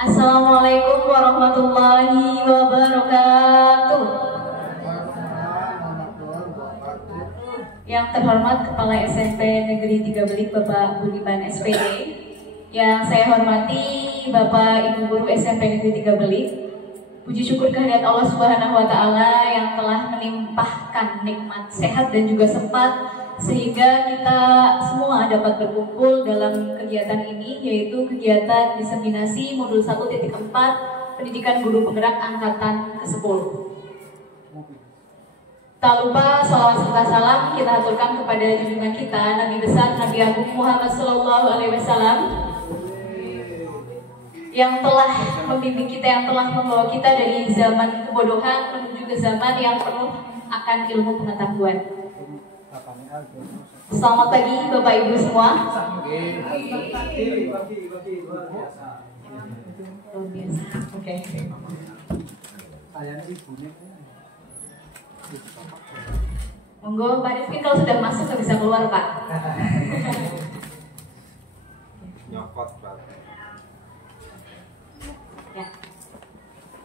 Assalamualaikum warahmatullahi wabarakatuh. Yang terhormat Kepala SMP Negeri 3 Belik Bapak Budiman SPD, yang saya hormati Bapak Ibu Guru SMP Negeri 3 Belik. Puji syukur kehadirat Allah Subhanahu wa Ta'ala yang telah menimpahkan nikmat sehat dan juga sempat sehingga kita semua dapat berkumpul dalam kegiatan ini, yaitu kegiatan diseminasi modul 1.4 pendidikan guru penggerak angkatan ke-10. Tak lupa salawat serta salam kita aturkan kepada junjungan kita Nabi besar Nabi Agung Muhammad SAW yang telah membimbing kita, yang telah membawa kita dari zaman kebodohan menuju ke zaman yang penuh akan ilmu pengetahuan. Selamat pagi Bapak Ibu semua. Oke. Monggo Pak Rifki, kalau sudah masuk nggak bisa keluar Pak. Nyokot Pak. Ya.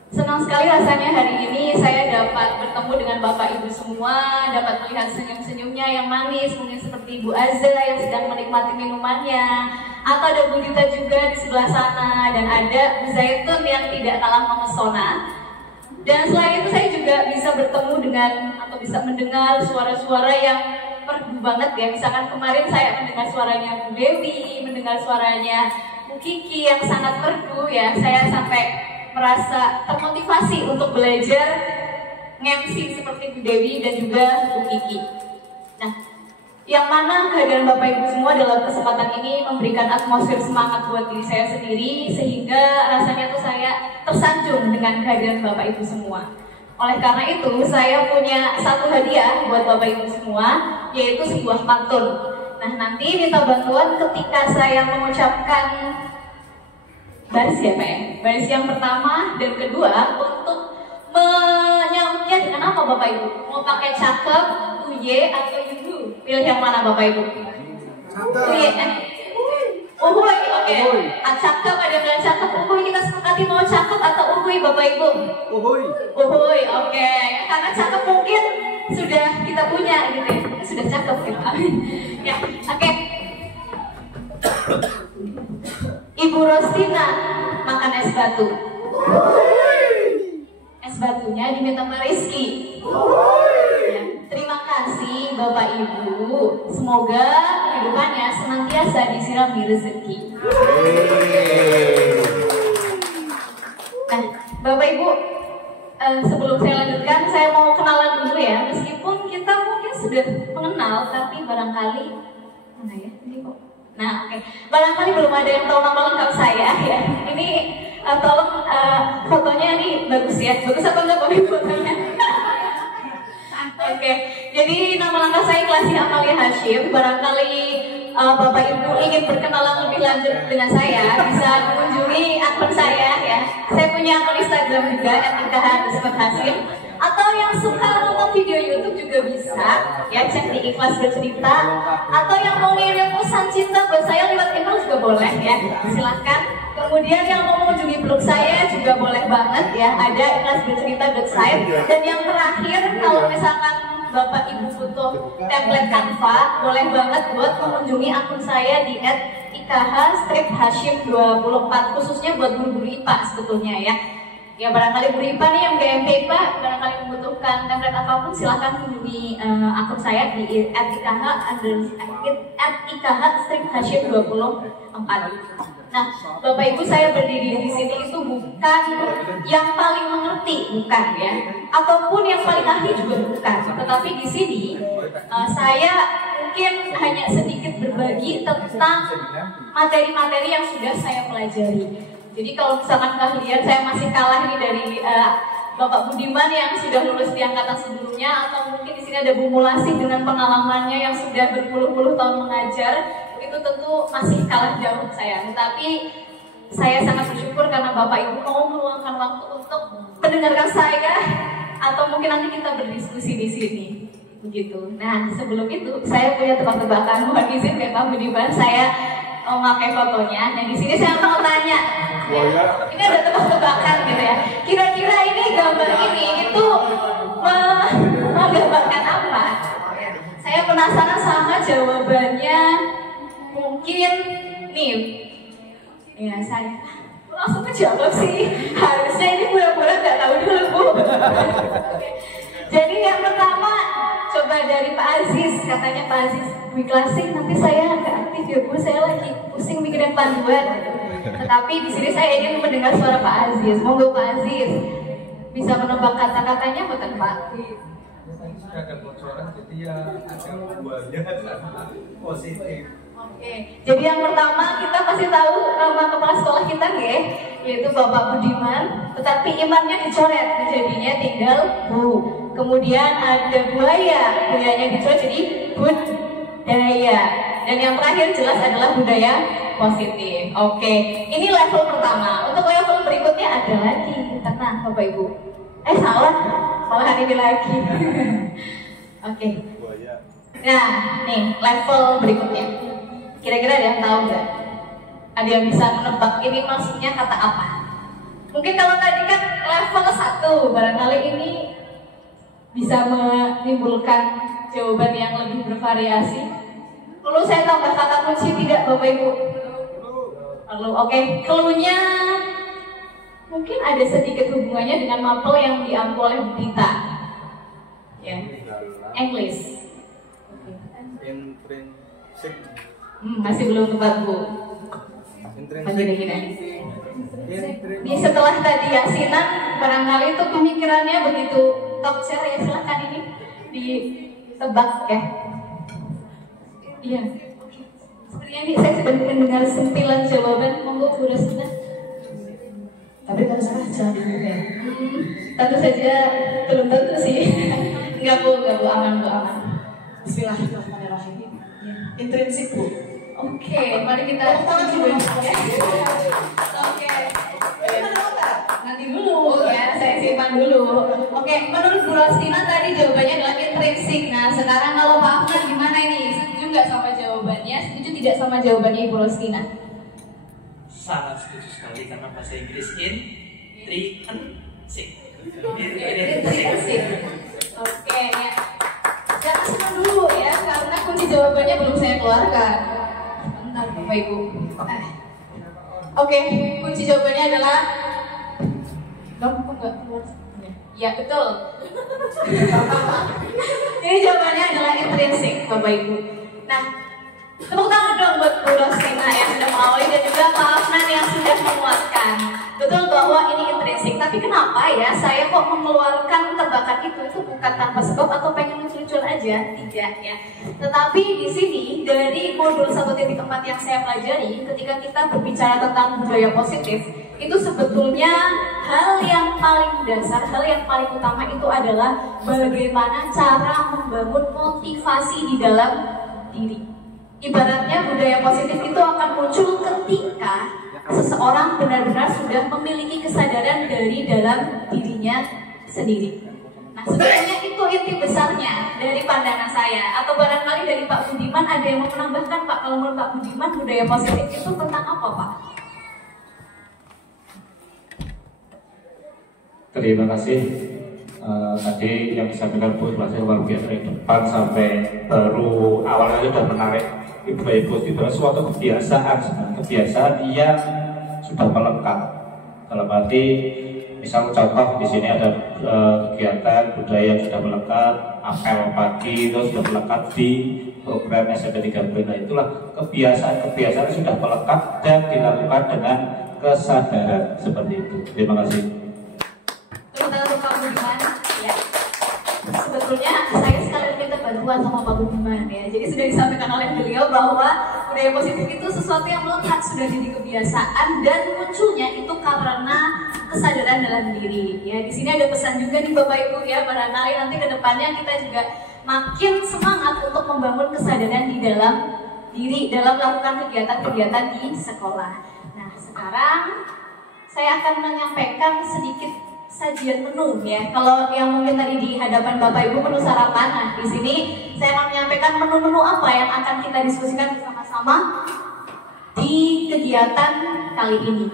Senang sekali rasanya hari ini saya dapat bertemu dengan Bapak Ibu semua, dapat melihat senyum-senyumnya yang manis, mungkin seperti Ibu Azza yang sedang menikmati minumannya, atau ada Bu Dita juga di sebelah sana, dan ada Bu Zaitun yang tidak kalah memesona. Dan selain itu saya juga bisa bertemu dengan atau bisa mendengar suara-suara yang merdu banget ya. Misalkan kemarin saya mendengar suaranya Bu Dewi, mendengar suaranya Bu Kiki yang sangat merdu ya. Saya sampai merasa termotivasi untuk belajar nge-MC seperti Bu Dewi dan juga Bu Kiki. Nah, yang mana kehadiran Bapak Ibu semua dalam kesempatan ini memberikan atmosfer semangat buat diri saya sendiri, sehingga rasanya tuh saya tersanjung dengan kehadiran Bapak Ibu semua. Oleh karena itu, saya punya satu hadiah buat Bapak Ibu semua, yaitu sebuah pantun. Nah, nanti minta bantuan ketika saya mengucapkan baris ya Pak ya? Baris yang pertama dan kedua untuk menyautnya dengan apa Bapak Ibu? Mau pakai cakep, uye, atau yuhu? Pilih yang mana Bapak Ibu? Uye, uhuy, oke. Cakep, ada yang cakep, uhuy. Kita sepakati mau cakep atau uhuy Bapak Ibu? Uhuy. Uhuy, oke. Karena cakep mungkin sudah kita punya gitu ya. Sudah cakep gitu. Ya, oke. Ibu Rostina makan es batu. Es batunya diminta Pak Rizky. Ya, terima kasih Bapak Ibu. Semoga kehidupannya senantiasa disirami rezeki. Nah, Bapak Ibu, sebelum saya lanjutkan, saya mau kenalan dulu ya. Meskipun kita mungkin sudah mengenal, tapi barangkali mana ya? Ini kok. Nah, oke. Barangkali belum ada yang tahu nama lengkap saya ya. Ini tolong fotonya nih bagus ya. Bagus apa enggak Bapak Ibu fotonya? Oke. Jadi nama lengkap saya Klasih Amalia Hashim. Barangkali Bapak Ibu ingin berkenalan lebih lanjut dengan saya, bisa mengunjungi akun saya ya. Saya punya akun Instagram juga @ikh_hashim. Atau yang suka nonton video YouTube juga bisa ya, cek di Ikhlas Bercerita. Atau yang mau ngirim pesan cinta buat saya lewat email juga boleh ya, silahkan. Kemudian yang mau mengunjungi blog saya juga boleh banget ya, ada ikhlasbercerita.site. Dan yang terakhir, kalau misalkan Bapak Ibu butuh template Canva, boleh banget buat mengunjungi akun saya di @ikh_hashim24, khususnya buat guru-guru IPA sebetulnya ya. Ya barangkali Bu Ripa nih yang GMP Pak, barangkali membutuhkan template apapun silahkan kunjungi akun saya di @ikh_hashim24. Nah, Bapak Ibu, saya berdiri di sini itu bukan yang paling mengerti, bukan ya, ataupun yang paling ahli juga bukan. Tetapi di sini saya mungkin hanya sedikit berbagi tentang materi-materi yang sudah saya pelajari. Jadi kalau misalkan keahlian saya masih kalah nih dari Bapak Budiman yang sudah lulus di angkatan sebelumnya, atau mungkin di sini ada Bu Mulasih dengan pengalamannya yang sudah berpuluh-puluh tahun mengajar, itu tentu masih kalah jauh saya. Tetapi saya sangat bersyukur karena Bapak Ibu mau meluangkan waktu untuk mendengarkan saya, atau mungkin nanti kita berdiskusi di sini. Begitu. Nah, sebelum itu saya punya tebak-tebakan, mohon izin ya Pak Budiman, saya memakai fotonya. Nah, di sini saya mau tanya, Ini ada tebak-tebakan gitu ya. Kira-kira ini gambar ini itu menggambarkan apa? Saya penasaran sama jawabannya. Mungkin nih, ya saya langsung kejawab sih. Harusnya ini pura-pura nggak tahu dulu Bu. Jadi yang pertama coba dari Pak Aziz, katanya Pak Aziz, Bu Klasik nanti saya nggak aktif ya Bu, saya lagi pusing mikirin panduan. Tetapi di sini saya ingin mendengar suara Pak Aziz. Monggo Pak Aziz, bisa menebak kata-katanya betul Pak? Sudah ada bocoran, jadi ya ada buahnya positif. Oke, jadi yang pertama kita pasti tahu nama kepala sekolah kita nggih, yaitu Bapak Budiman. Tetapi imannya dicoret, jadinya tinggal Bu. Kemudian ada buaya, buayanya dicoret jadi budaya. Dan yang terakhir jelas adalah budaya positif. Oke, ini level pertama. Untuk level berikutnya ada lagi. Tenang Bapak Ibu. Salah, malahan ini lagi. Oke. Nah, nih level berikutnya. Kira-kira ada yang tahu nggak? Ada yang bisa menebak ini maksudnya kata apa? Mungkin kalau tadi kan level 1, barangkali ini bisa menimbulkan jawaban yang lebih bervariasi. Perlu saya tambah kata kunci tidak Bapak Ibu? Perlu. Oke, clue-nya mungkin ada sedikit hubungannya dengan mapel yang diambil oleh Bu Dita. Ya, English. Intrinsik. Masih belum tepat Bu. Masih gini. Ini setelah tadi yasinan, barangkali itu pemikirannya begitu top share ya, silahkan ini ditebak ya. Iya. Sepertinya ini saya sedang mendengar sentilan jawaban. Monggo Bu Rosina. Tapi harus saja ya. Tentu saja belum tentu sih. Enggak Bu, aman Bu, aman. Bismillahirrahmanirrahim. Intrinsik Bu. Oke, mari kita coba ya. Oke. Nanti dulu ya, saya simpan dulu. Oke, menurut Bu Rosina tadi jawabannya adalah intrinsik. Nah, sekarang kalau Pak Afnan gimana ini? Setuju nggak sama jawabannya? Setuju tidak sama jawabannya Ibu Rosina? Sangat setuju sekali karena bahasa Inggris intrinsik. Intrinsik. Oke, ya. Jangan senang dulu ya, karena kunci jawabannya belum saya keluarkan. Bentar Bapak Ibu. Oke, kunci jawabannya adalah kok nggak keluar? Ya betul. Jadi jawabannya adalah intrinsik Bapak Ibu. Nah, tepuk tangan dong buat Bu Rosina yang sudah mengawali dan juga Pak Afnan yang sudah menguatkan. Betul bahwa ini intrinsik, tapi kenapa ya saya kok mengeluarkan tebakan itu bukan tanpa sebab atau pengen lucu-lucuan aja? Tidak ya. Tetapi di sini dari modul 1.4 yang saya pelajari, ketika kita berbicara tentang budaya positif, itu sebetulnya hal yang paling dasar, hal yang paling utama itu adalah bagaimana cara membangun motivasi di dalam diri. Ibaratnya budaya positif itu akan muncul ketika seseorang benar-benar sudah memiliki kesadaran dari dalam dirinya sendiri. Nah, sebenarnya itu inti besarnya dari pandangan saya. Atau barangkali dari Pak Budiman ada yang mau menambahkan Pak, kalau menurut Pak Budiman budaya positif itu tentang apa Pak? Terima kasih. Tadi yang disampaikan Bu Selasih luar biasa dari depan sampai baru awalnya sudah menarik ibu-ibu itu suatu kebiasaan yang sudah melekat dalam arti misal contoh di sini ada kegiatan budaya yang sudah melekat, apel pagi itu sudah melekat di program SMP 3 Brina. Itulah kebiasaan sudah melekat dan dilakukan dengan kesadaran seperti itu. Terima kasih. Untuk Pak Budiman, ya. Sebetulnya saya sekali minta bantuan sama Pak Budiman ya. Jadi sudah disampaikan oleh beliau bahwa budaya positif itu sesuatu yang melekat sudah jadi kebiasaan dan munculnya itu karena kesadaran dalam diri. Ya, di sini ada pesan juga nih Bapak Ibu ya, barangkali nanti ke depannya kita juga makin semangat untuk membangun kesadaran di dalam diri dalam melakukan kegiatan-kegiatan di sekolah. Nah, sekarang saya akan menyampaikan sedikit sajian menu ya. Kalau yang mungkin tadi di hadapan Bapak Ibu menu sarapan, nah di sini saya akan menyampaikan menu-menu apa yang akan kita diskusikan bersama-sama di kegiatan kali ini.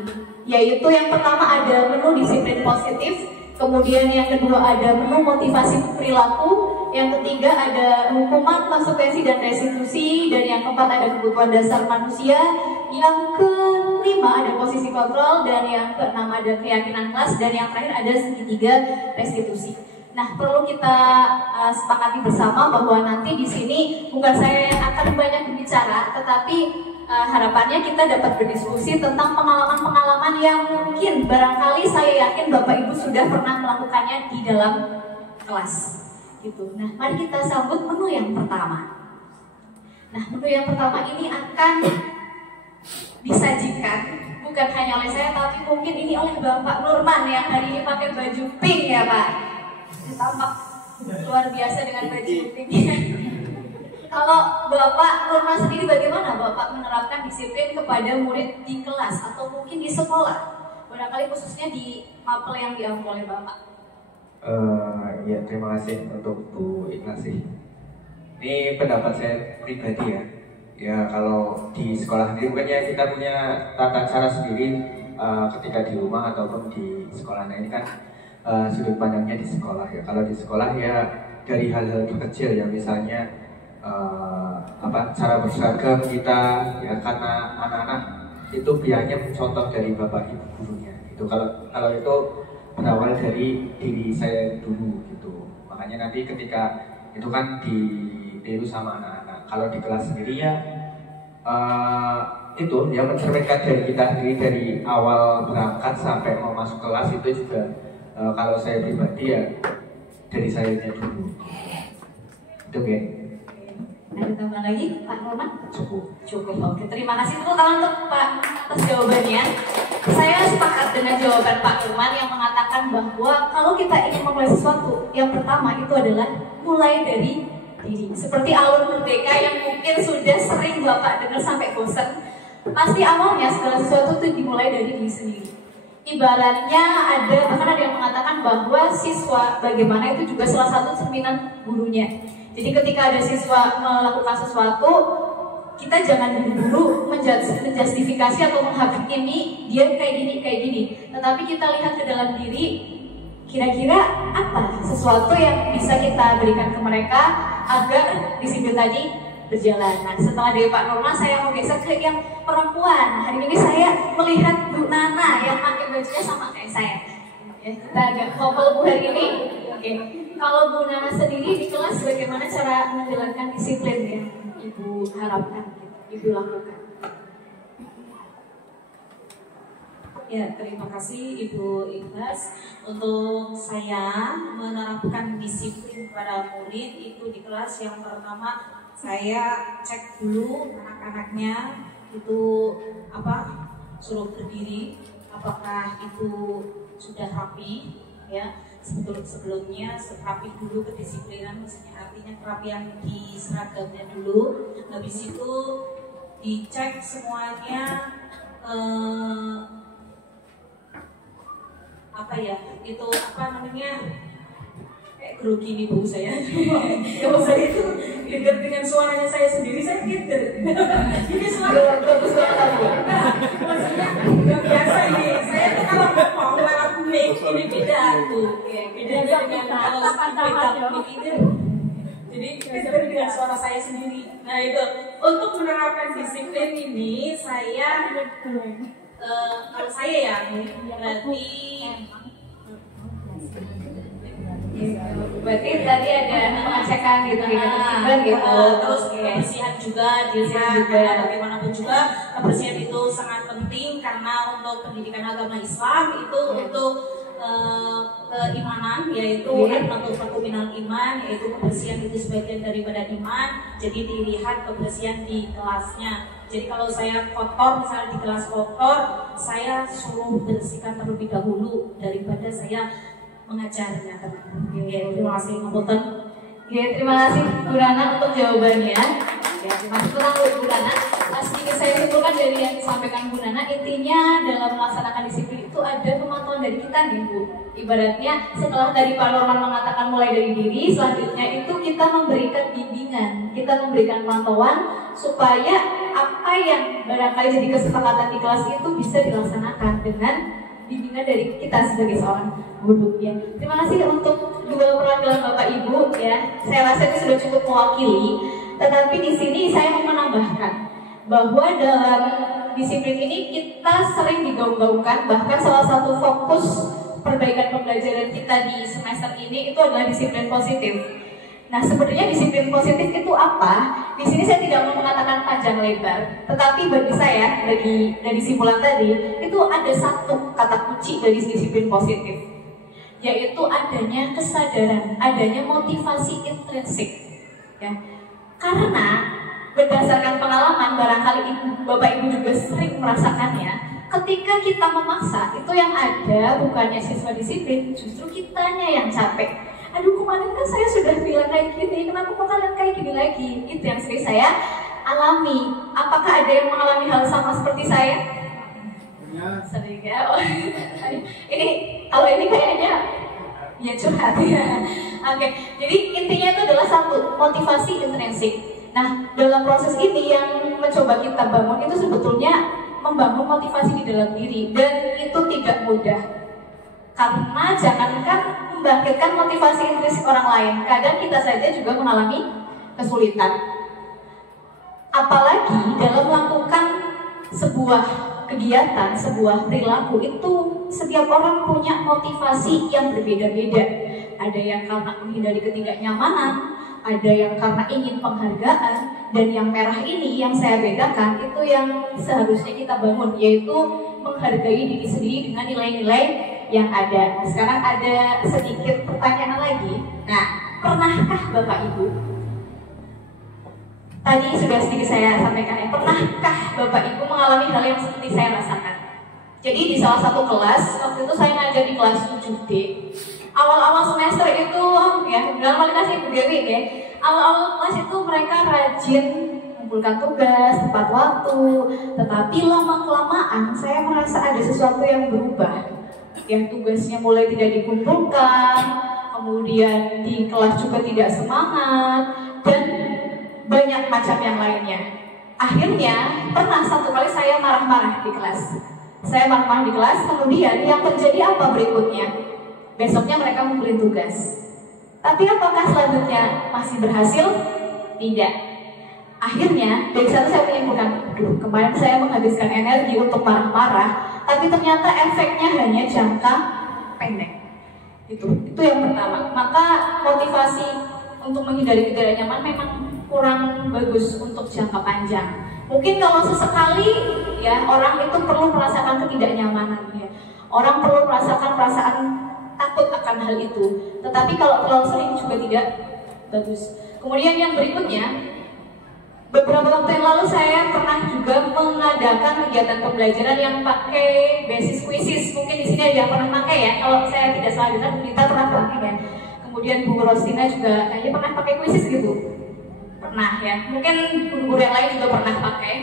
yaitu yang pertama ada menu disiplin positif, kemudian yang kedua ada menu motivasi perilaku, yang ketiga ada hukuman, konsekuensi, dan restitusi, dan yang keempat ada kebutuhan dasar manusia, yang kelima ada posisi kontrol, dan yang keenam ada keyakinan kelas, dan yang terakhir ada segitiga restitusi. Nah, perlu kita sepakati bersama bahwa nanti di sini bukan saya yang akan banyak berbicara, tetapi harapannya kita dapat berdiskusi tentang pengalaman-pengalaman yang mungkin barangkali saya yakin Bapak Ibu sudah pernah melakukannya di dalam kelas. Gitu. Nah, mari kita sambut menu yang pertama. Nah, menu yang pertama ini akan disajikan bukan hanya oleh saya, tapi mungkin ini oleh Bapak Nurman yang hari ini pakai baju pink ya Pak. Tampak luar biasa dengan baju pink. Kalau Bapak Nurman sendiri bagaimana Bapak menerapkan disiplin kepada murid di kelas atau mungkin di sekolah? Barangkali khususnya di mapel yang diambil oleh Bapak. Ya, terima kasih untuk Bu Ignasi. Ini pendapat saya pribadi ya. Ya, kalau di sekolah sendiri bukannya kita punya tata cara sendiri ketika di rumah ataupun di sekolah. Nah, ini kan sudut pandangnya di sekolah ya. Kalau di sekolah ya dari hal-hal kecil ya, misalnya cara berseragam kita ya, karena anak-anak itu biasanya mencontoh dari bapak ibu gurunya. Itu kalau itu berawal dari diri saya dulu gitu. Makanya nanti ketika itu kan ditiru sama anak-anak. Kalau di kelas sendiri ya itu yang mencerminkan dari kita sendiri dari awal berangkat sampai mau masuk kelas itu juga kalau saya pribadi ya dari saya dulu. Itu oke. Ada tambahan lagi Pak Nurman? Cukup. Oke, terima kasih tepuk tangan untuk Pak atas jawabannya. Saya sepakat dengan jawaban Pak Nurman yang mengatakan bahwa kalau kita ingin memulai sesuatu, yang pertama itu adalah mulai dari diri. Seperti alur merdeka yang mungkin sudah sering Bapak dengar sampai bosan. Pasti awalnya segala sesuatu itu dimulai dari diri sendiri. Ibaratnya bahkan ada yang mengatakan bahwa siswa bagaimana itu juga salah satu cerminan gurunya. Jadi ketika ada siswa melakukan sesuatu, kita jangan buru-buru menjustifikasi atau menghakimi dia kayak gini. Tetapi kita lihat ke dalam diri, kira-kira apa sesuatu yang bisa kita berikan ke mereka agar disiplin tadi berjalan. Nah, setelah dari Pak Nurman, saya mau geser ke yang perempuan. Hari ini saya melihat Bu Nana yang pakai bajunya sama kayak saya. Ya, kita agak couple Bu hari ini. Oke. Kalau Bu Nana sendiri di kelas bagaimana cara menjalankan disiplin yang Ibu harapkan, Ibu lakukan? Ya, terima kasih Ibu Ikhlas. Untuk saya menerapkan disiplin pada murid itu di kelas, yang pertama saya cek dulu anak-anaknya itu suruh berdiri, apakah itu sudah rapi ya. Sebelumnya rapi dulu kedisiplinan, maksudnya artinya kerapian di seragamnya dulu. Habis itu dicek semuanya kayak grogi nih Bu saya. Kalau saya itu denger dengan suaranya saya sendiri, saya gitu. Ini suara bagus banget Bu. Maksudnya nggak biasa ini. Saya tuh kalau ngomong lewat mic ini beda tuh. Beda dengan kalau beda mic itu. Jadi kita dengan suara saya sendiri. Nah itu untuk menerapkan disiplin ini saya kalau saya ya berarti tadi ada pengecekan gitu terus kebersihan juga bagaimanapun juga kebersihan itu sangat penting karena untuk pendidikan agama Islam itu untuk keimanan, yaitu al-nafatu minal iman, yaitu kebersihan itu sebagian daripada iman. Jadi dilihat kebersihan di kelasnya. Jadi kalau saya kotor, misalnya di kelas kotor, saya suruh bersihkan terlebih dahulu daripada saya mengajarnya. Terima kasih Ngapunten. Terima kasih Bu Nana untuk jawabannya. Masih tenang Bu Nana. Sedikit saya simpulkan dari yang disampaikan Bu Nana, intinya dalam melaksanakan disiplin itu ada pemantauan dari kita nih Bu. Ibaratnya setelah dari Pak Nurman mengatakan mulai dari diri, selanjutnya itu kita memberikan bimbingan, kita memberikan pemantauan supaya apa yang barangkali jadi kesepakatan di kelas itu bisa dilaksanakan dengan bimbingan dari kita sebagai seorang guru ya. Terima kasih untuk dua perwakilan Bapak Ibu ya. Saya rasa itu sudah cukup mewakili. Tetapi di sini saya mau menambahkan bahwa dalam disiplin ini kita sering digaung-gaungkan, bahkan salah satu fokus perbaikan pembelajaran kita di semester ini itu adalah disiplin positif. Nah, sebenarnya disiplin positif itu apa? Di sini saya tidak mau mengatakan panjang lebar, tetapi bagi saya, dari simpulan tadi, itu ada satu kata kunci dari disiplin positif, yaitu adanya kesadaran, adanya motivasi intrinsik. Ya. Karena berdasarkan pengalaman, barangkali Bapak Ibu juga sering merasakannya, ketika kita memaksa, itu yang ada bukannya siswa disiplin, justru kitanya yang capek. Aduh, kemarin kan saya sudah bilang kayak gini, kenapa kok kalian kayak gini lagi? Itu yang sering saya alami. Apakah ada yang mengalami hal sama seperti saya? Ya. Sering ya. Ini kalau ini kayaknya ya curhat ya. Oke, jadi intinya itu adalah satu, motivasi intrinsik. Nah, dalam proses ini yang mencoba kita bangun itu sebetulnya membangun motivasi di dalam diri, dan itu tidak mudah. Karena jangankan membangkitkan motivasi intrinsik orang lain, kadang kita saja juga mengalami kesulitan. Apalagi dalam melakukan sebuah kegiatan, sebuah perilaku itu setiap orang punya motivasi yang berbeda-beda. Ada yang karena menghindari ketidaknyamanan, ada yang karena ingin penghargaan, dan yang merah ini yang saya bedakan itu yang seharusnya kita bangun, yaitu menghargai diri sendiri dengan nilai-nilai yang ada. Sekarang ada sedikit pertanyaan lagi. Nah, pernahkah Bapak Ibu, tadi sudah sedikit saya sampaikan ya, pernahkah Bapak Ibu mengalami hal yang seperti saya rasakan? Jadi di salah satu kelas, waktu itu saya ngajar di kelas 7D. Awal-awal semester itu, ya, dalam kualitas Ibu Dewi ya, awal-awal kelas itu mereka rajin mengumpulkan tugas, tepat waktu, tetapi lama-kelamaan saya merasa ada sesuatu yang berubah. Yang tugasnya mulai tidak dikumpulkan, kemudian di kelas juga tidak semangat, dan banyak macam yang lainnya. Akhirnya pernah satu kali saya marah-marah di kelas. Saya marah-marah di kelas, kemudian yang terjadi apa berikutnya? Besoknya mereka ngumpulin tugas. Tapi apakah selanjutnya masih berhasil? Tidak. Akhirnya dari satu saya menyimpulkan, aduh, kemarin saya menghabiskan energi untuk marah-marah, tapi ternyata efeknya hanya jangka pendek. Itu yang pertama. Maka motivasi untuk menghindari ketidaknyamanan memang kurang bagus untuk jangka panjang. Mungkin kalau sesekali ya orang itu perlu merasakan ketidaknyamanan ya. Orang perlu merasakan perasaan takut akan hal itu. Tetapi kalau terlalu sering juga tidak bagus. Kemudian yang berikutnya, beberapa waktu yang lalu saya pernah juga mengadakan kegiatan pembelajaran yang pakai basis quizzes. Mungkin di sini ada yang pernah pakai ya. Kalau saya tidak salah dengar, kita pernah pakai ya. Kemudian Bu Rostina juga kayaknya pernah pakai quizzes gitu. Pernah ya. Mungkin guru-guru yang lain juga pernah pakai.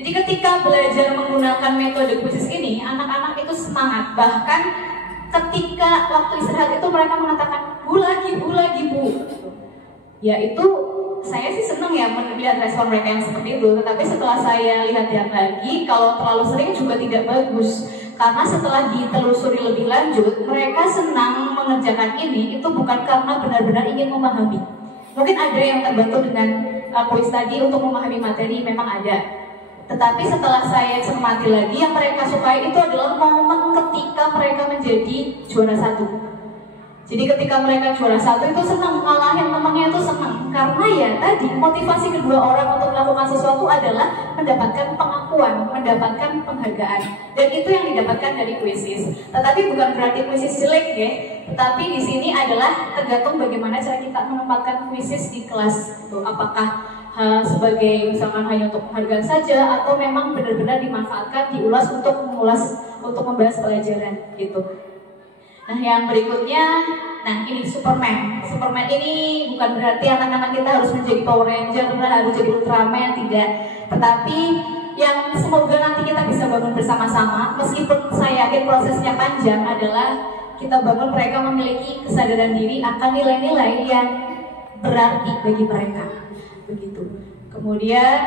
Jadi ketika belajar menggunakan metode quizzes ini, anak-anak itu semangat. Bahkan ketika waktu istirahat itu mereka mengatakan, Bu lagi, Bu. Ya itu saya sih senang ya melihat respon mereka yang seperti itu. Tetapi setelah saya lihat lagi, kalau terlalu sering juga tidak bagus. Karena setelah ditelusuri lebih lanjut, mereka senang mengerjakan ini itu bukan karena benar-benar ingin memahami. Mungkin ada yang terbantu dengan kuis tadi untuk memahami materi, memang ada. Tetapi setelah saya cermati lagi, yang mereka sukai itu adalah momen ketika mereka menjadi juara satu. Jadi ketika mereka juara satu itu senang, ngalahin temannya itu senang. Karena ya tadi, motivasi kedua orang untuk melakukan sesuatu adalah mendapatkan pengakuan, mendapatkan penghargaan. Dan itu yang didapatkan dari quizzes. Tetapi bukan berarti quizzes jelek ya. Tetapi di sini adalah tergantung bagaimana cara kita menempatkan quizzes di kelas. Itu apakah sebagai misalkan hanya untuk penghargaan saja, atau memang benar-benar dimanfaatkan, diulas untuk membahas pelajaran gitu. Nah yang berikutnya, nah ini Superman. Superman ini bukan berarti anak-anak kita harus menjadi Power Ranger, harus jadi Ultraman, tidak. Tetapi yang semoga nanti kita bisa bangun bersama-sama, meskipun saya yakin prosesnya panjang, adalah kita bangun mereka memiliki kesadaran diri akan nilai-nilai yang berarti bagi mereka. Begitu. Kemudian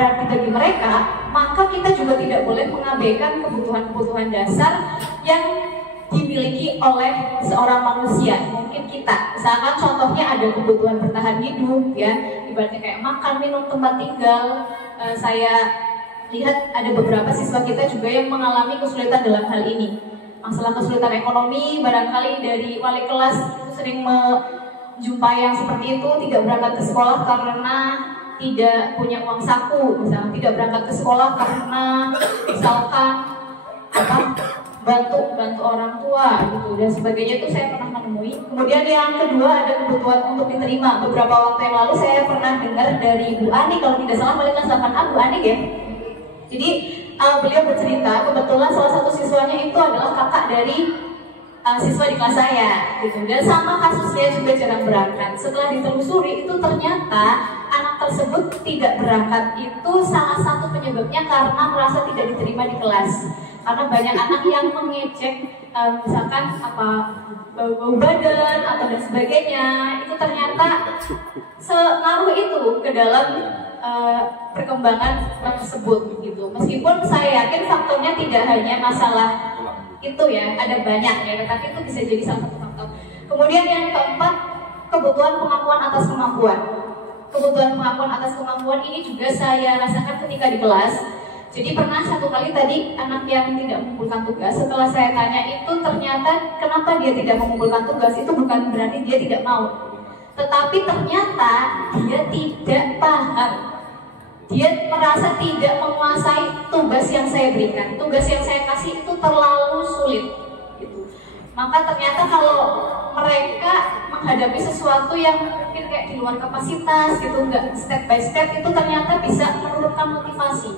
berarti bagi mereka, maka kita juga tidak boleh mengabaikan kebutuhan-kebutuhan dasar yang dimiliki oleh seorang manusia. Mungkin kita, misalkan contohnya ada kebutuhan bertahan hidup, ya, ibaratnya kayak makan, minum, tempat tinggal. Saya lihat ada beberapa siswa kita juga yang mengalami kesulitan dalam hal ini. Masalah kesulitan ekonomi, barangkali dari wali kelas itu sering menjumpai yang seperti itu, tidak berangkat ke sekolah karena tidak punya uang saku, misalnya tidak berangkat ke sekolah karena misalkan bantu orang tua gitu dan sebagainya. Itu saya pernah menemui. Kemudian yang kedua ada kebutuhan untuk diterima. Beberapa waktu yang lalu saya pernah dengar dari Bu Ani, kalau tidak salah balik kelas 8A, Bu Ani ya. Jadi beliau bercerita kebetulan salah satu siswanya itu adalah kakak dari siswa di kelas saya gitu, dan sama kasusnya juga jarang berangkat. Setelah ditelusuri itu ternyata anak tersebut tidak berangkat itu salah satu penyebabnya karena merasa tidak diterima di kelas. Karena banyak anak yang mengecek misalkan bau badan atau dan sebagainya, itu ternyata sengaruh itu ke dalam perkembangan tersebut gitu. Meskipun saya yakin faktornya tidak hanya masalah itu ya, ada banyak ya, tetapi itu bisa jadi salah satu faktor. Kemudian yang keempat, kebutuhan pengakuan atas kemampuan. Kebutuhan pengakuan atas kemampuan ini juga saya rasakan ketika di kelas. Jadi pernah satu kali tadi anak yang tidak mengumpulkan tugas, setelah saya tanya itu ternyata kenapa dia tidak mengumpulkan tugas, itu bukan berarti dia tidak mau, tetapi ternyata dia tidak paham. Dia merasa tidak menguasai tugas yang saya berikan. Tugas yang saya kasih itu terlalu sulit gitu. Maka ternyata kalau mereka menghadapi sesuatu yang mungkin kayak di luar kapasitas gitu, nggak step by step, itu ternyata bisa menurunkan motivasi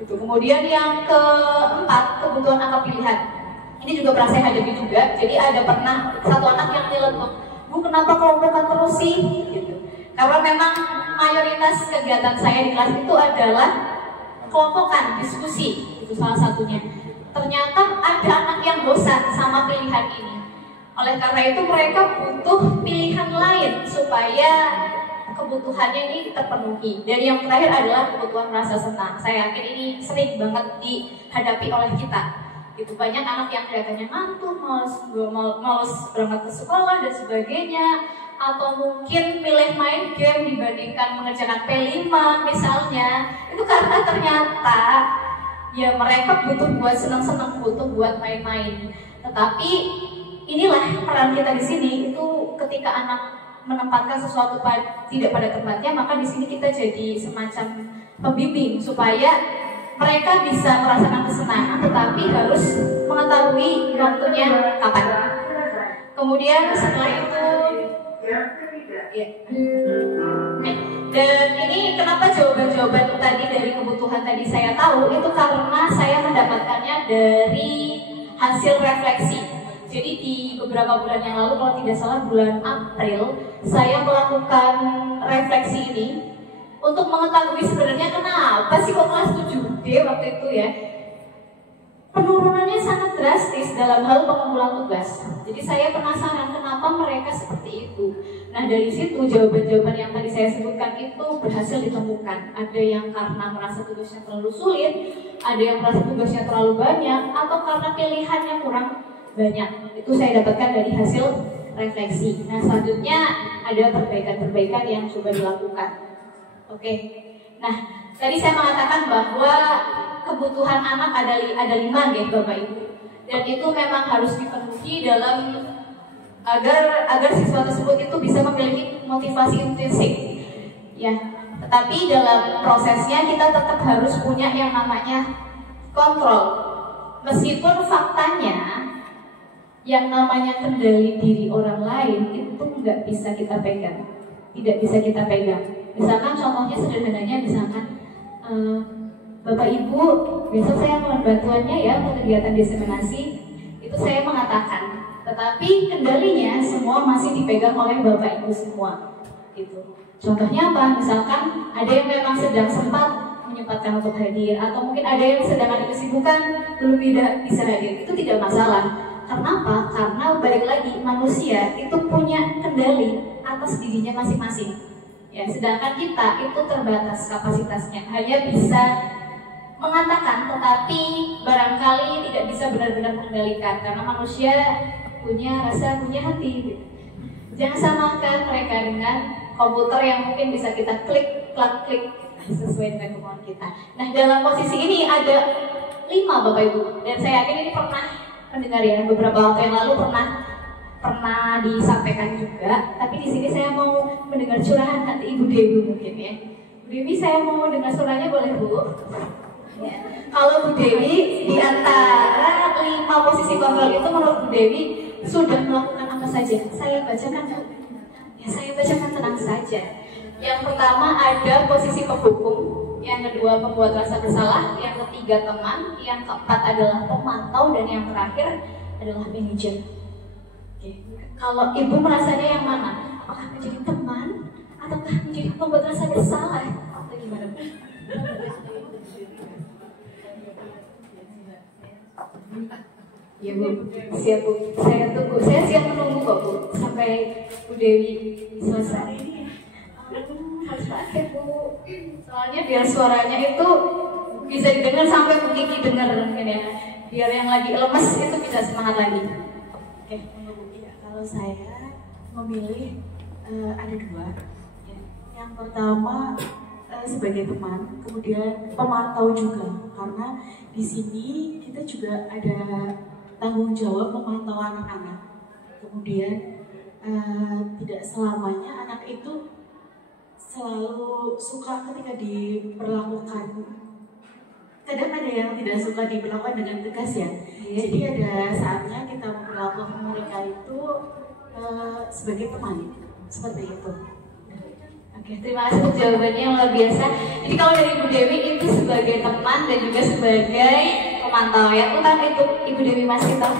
gitu. Kemudian yang keempat, kebutuhan angka pilihan. Ini juga pernah saya hadapi juga. Jadi ada pernah satu anak yang nyeletuk, "Bu, kenapa kelompokan terus sih?" Gitu. Karena memang mayoritas kegiatan saya di kelas itu adalah kelompokan, diskusi, itu salah satunya. Ternyata ada anak yang bosan sama pilihan ini. Oleh karena itu mereka butuh pilihan lain supaya kebutuhannya ini terpenuhi. Dan yang terakhir adalah kebutuhan rasa senang. Saya yakin ini sering banget dihadapi oleh kita. Gitu, banyak anak yang kelihatannya ngantuk, malas berangkat ke sekolah dan sebagainya, atau mungkin milih main game dibandingkan mengerjakan P5 misalnya. Itu karena ternyata ya mereka butuh buat senang-senang, butuh buat main-main. Tetapi inilah peran kita di sini, itu ketika anak menempatkan sesuatu tidak pada tempatnya, maka di sini kita jadi semacam pembimbing supaya mereka bisa merasakan kesenangan, tetapi harus mengetahui waktunya kapan. Kemudian setelah itu ya. Dan ini kenapa jawaban-jawaban tadi dari kebutuhan tadi saya tahu, itu karena saya mendapatkannya dari hasil refleksi. Jadi di beberapa bulan yang lalu, kalau tidak salah bulan April, saya melakukan refleksi ini untuk mengetahui sebenarnya kenapa sih kok kelas 7D waktu itu ya penurunannya sangat drastis dalam hal pengumpulan tugas. Jadi saya penasaran kenapa mereka seperti itu. Nah dari situ jawaban-jawaban yang tadi saya sebutkan itu berhasil ditemukan. Ada yang karena merasa tugasnya terlalu sulit, ada yang merasa tugasnya terlalu banyak, atau karena pilihannya kurang banyak. Itu saya dapatkan dari hasil refleksi. Nah selanjutnya ada perbaikan-perbaikan yang coba dilakukan. Oke. Nah tadi saya mengatakan bahwa kebutuhan anak ada 5 ya Bapak Ibu, dan itu memang harus dipenuhi dalam agar siswa tersebut itu bisa memiliki motivasi intrinsik ya. Tetapi dalam prosesnya kita tetap harus punya yang namanya kontrol. Meskipun faktanya yang namanya kendali diri orang lain itu nggak bisa kita pegang, tidak bisa kita pegang. Misalkan contohnya sederhananya, misalkan Bapak Ibu, besok saya mohon bantuannya ya untuk kegiatan diseminasi. Itu saya mengatakan, tetapi kendalinya semua masih dipegang oleh Bapak Ibu semua. Gitu. Contohnya apa? Misalkan ada yang memang sedang sempat menyempatkan untuk hadir, atau mungkin ada yang sedang ada kesibukan belum bisa hadir. Itu tidak masalah. Kenapa? Karena balik lagi manusia itu punya kendali atas dirinya masing-masing. Ya, sedangkan kita itu terbatas kapasitasnya, hanya bisa mengatakan, tetapi barangkali tidak bisa benar-benar mengendalikan karena manusia punya rasa, punya hati. Jangan samakan mereka dengan komputer yang mungkin bisa kita klik sesuai dengan kemauan kita. Nah, dalam posisi ini ada 5 Bapak Ibu, dan saya yakin ini pernah mendengar ya, beberapa waktu yang lalu pernah disampaikan juga. Tapi di sini saya mau mendengar curahan hati Ibu Dewi mungkin ya. Bu Dewi, saya mau dengar suaranya, boleh Bu? Ya. Kalau Bu Dewi di antara 5 posisi kontrol itu menurut Bu Dewi sudah melakukan apa saja? Saya bacakan Bu. Ya, saya bacakan, tenang saja. Yang pertama ada posisi penghukum, yang kedua pembuat rasa bersalah, yang ketiga teman, yang keempat adalah pemantau, dan yang terakhir adalah manajer. Oke. Kalau Ibu merasanya yang mana? Apakah menjadi teman ataukah menjadi pembuat rasa bersalah? Atau gimana Bu? Ya Bu, siap Bu. Saya tunggu. Saya siap menunggu kok Bu sampai Bu Dewi selesai. Harus pakai Bu. Soalnya biar suaranya itu bisa didengar sampai Bu Kiki dengar mungkin ya. Biar yang lagi lemes itu bisa semangat lagi. Oke. Ya, kalau saya memilih ada 2. Ya. Yang pertama sebagai teman, kemudian pemantau juga, karena di sini kita juga ada tanggung jawab memantau anak-anak. Kemudian tidak selamanya anak itu selalu suka ketika diperlakukan. Kadang ada yang tidak suka diperlakukan dengan tegas ya. Jadi ada saatnya kita memperlakukan mereka itu sebagai teman, seperti itu. Oke, terima kasih untuk jawabannya yang luar biasa. Jadi kalau dari Ibu Dewi itu sebagai teman dan juga sebagai pemantau ya, bukan itu Ibu Dewi masih tahu.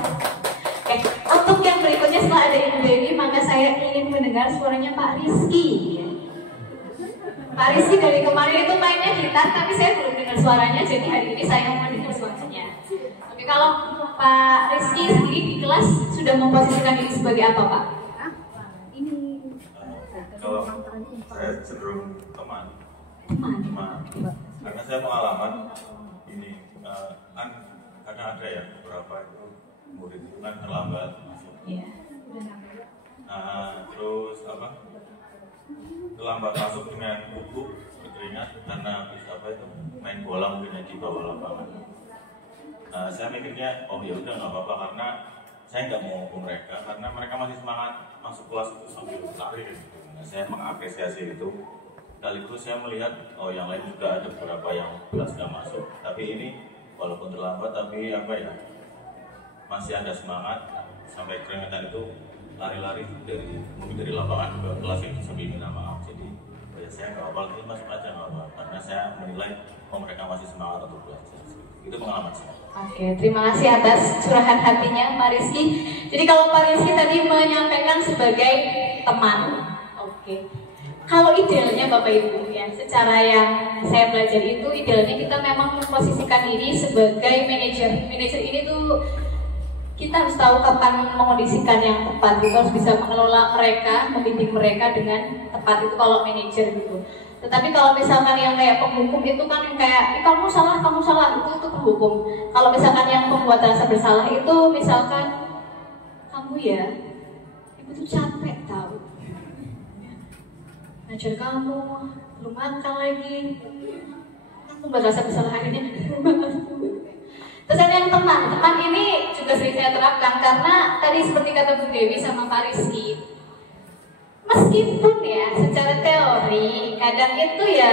Oke, untuk yang berikutnya setelah ada Ibu Dewi, maka saya ingin mendengar suaranya Pak Rizky. Pak Rizky dari kemarin itu mainnya gitar, tapi saya belum dengar suaranya, jadi hari ini saya mau dengar suaranya. Oke, kalau Pak Rizky sendiri di kelas sudah memposisikan diri sebagai apa Pak? Kalau saya cenderung teman, karena saya pengalaman ini kan kadang ada ya beberapa itu murid itu kan terlambat masuk. Terus apa? Terlambat masuk dengan buku berkeringat karena bisa apa itu main bola mungkin di bawah lapangan. Saya mikirnya oh ya udah nggak apa-apa karena saya nggak mau hukum mereka karena mereka masih semangat masuk kelas itu sambil lari gitu. Saya mengapresiasi itu. Sekaligus saya melihat oh yang lain juga ada beberapa yang kelas nggak masuk. Tapi ini walaupun terlambat tapi apa ya masih ada semangat sampai keringetan itu lari-lari mungkin dari lapangan ke kelas itu sambil minta maaf. Jadi ya saya nggak apa-apa itu masuk aja nggak apa-apa karena saya menilai oh mereka masih semangat untuk belajar. Itu pengalaman saya. Oke, terima kasih atas curahan hatinya Pak Rizky. Jadi kalau Pak Rizky tadi menyampaikan sebagai teman, oke. Kalau idealnya Bapak Ibu ya, secara yang saya belajar itu idealnya kita memang memposisikan diri sebagai manajer. Manajer ini tuh kita harus tahu kapan mengondisikan yang tepat. Kita harus bisa mengelola mereka, membimbing mereka dengan tepat itu kalau manajer gitu. Tetapi kalau misalkan yang kayak penghukum itu kan yang kayak kamu salah itu penghukum. Kalau misalkan yang pembuat rasa bersalah itu misalkan kamu ya, ibu tuh capek tahu. Ngajar kamu, belum makan lagi. Pembuat rasa bersalah akhirnya. Terus ada yang teman ini juga sering saya terapkan karena tadi seperti kata Bu Dewi sama Pak Rizky. Meskipun ya secara teori kadang itu ya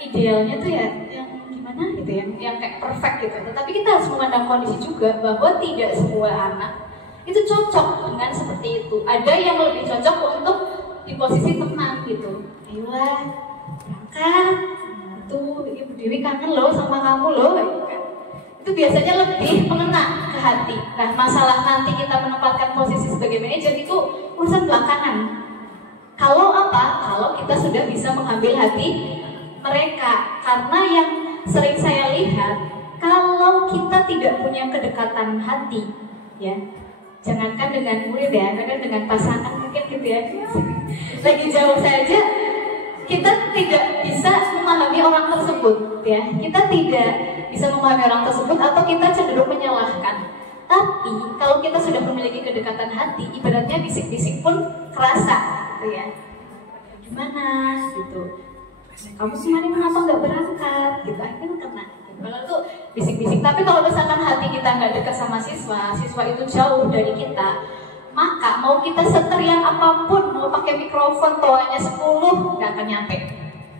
idealnya tuh ya yang gimana gitu ya, yang kayak perfect gitu. Tetapi kita harus memandang kondisi juga bahwa tidak semua anak itu cocok dengan seperti itu. Ada yang lebih cocok untuk di posisi teman gitu. Ayolah berangkat, itu Ibu Dewi kangen loh sama kamu loh. Itu biasanya lebih mengena ke hati. Nah masalah nanti kita menempatkan posisi sebagai manajer itu urusan belakangan. Kalau apa? Kalau kita sudah bisa mengambil hati mereka. Karena yang sering saya lihat, kalau kita tidak punya kedekatan hati, ya, jangankan dengan murid ya, kadang dengan pasangan mungkin gitu ya, lagi jauh saja, kita tidak bisa memahami orang tersebut, ya. Kita tidak bisa memahami orang tersebut atau kita cenderung menyalahkan. Tapi kalau kita sudah memiliki kedekatan hati, ibaratnya bisik-bisik pun kerasa, gitu ya. Gimana, gitu. Kamu kemarin kenapa nggak berangkat, gitu. Akhirnya kena. Kalau itu bisik-bisik. Tapi kalau misalkan hati kita nggak dekat sama siswa, siswa itu jauh dari kita, maka mau kita seteriak apapun, mau pakai mikrofon toanya 10, nggak akan nyampe.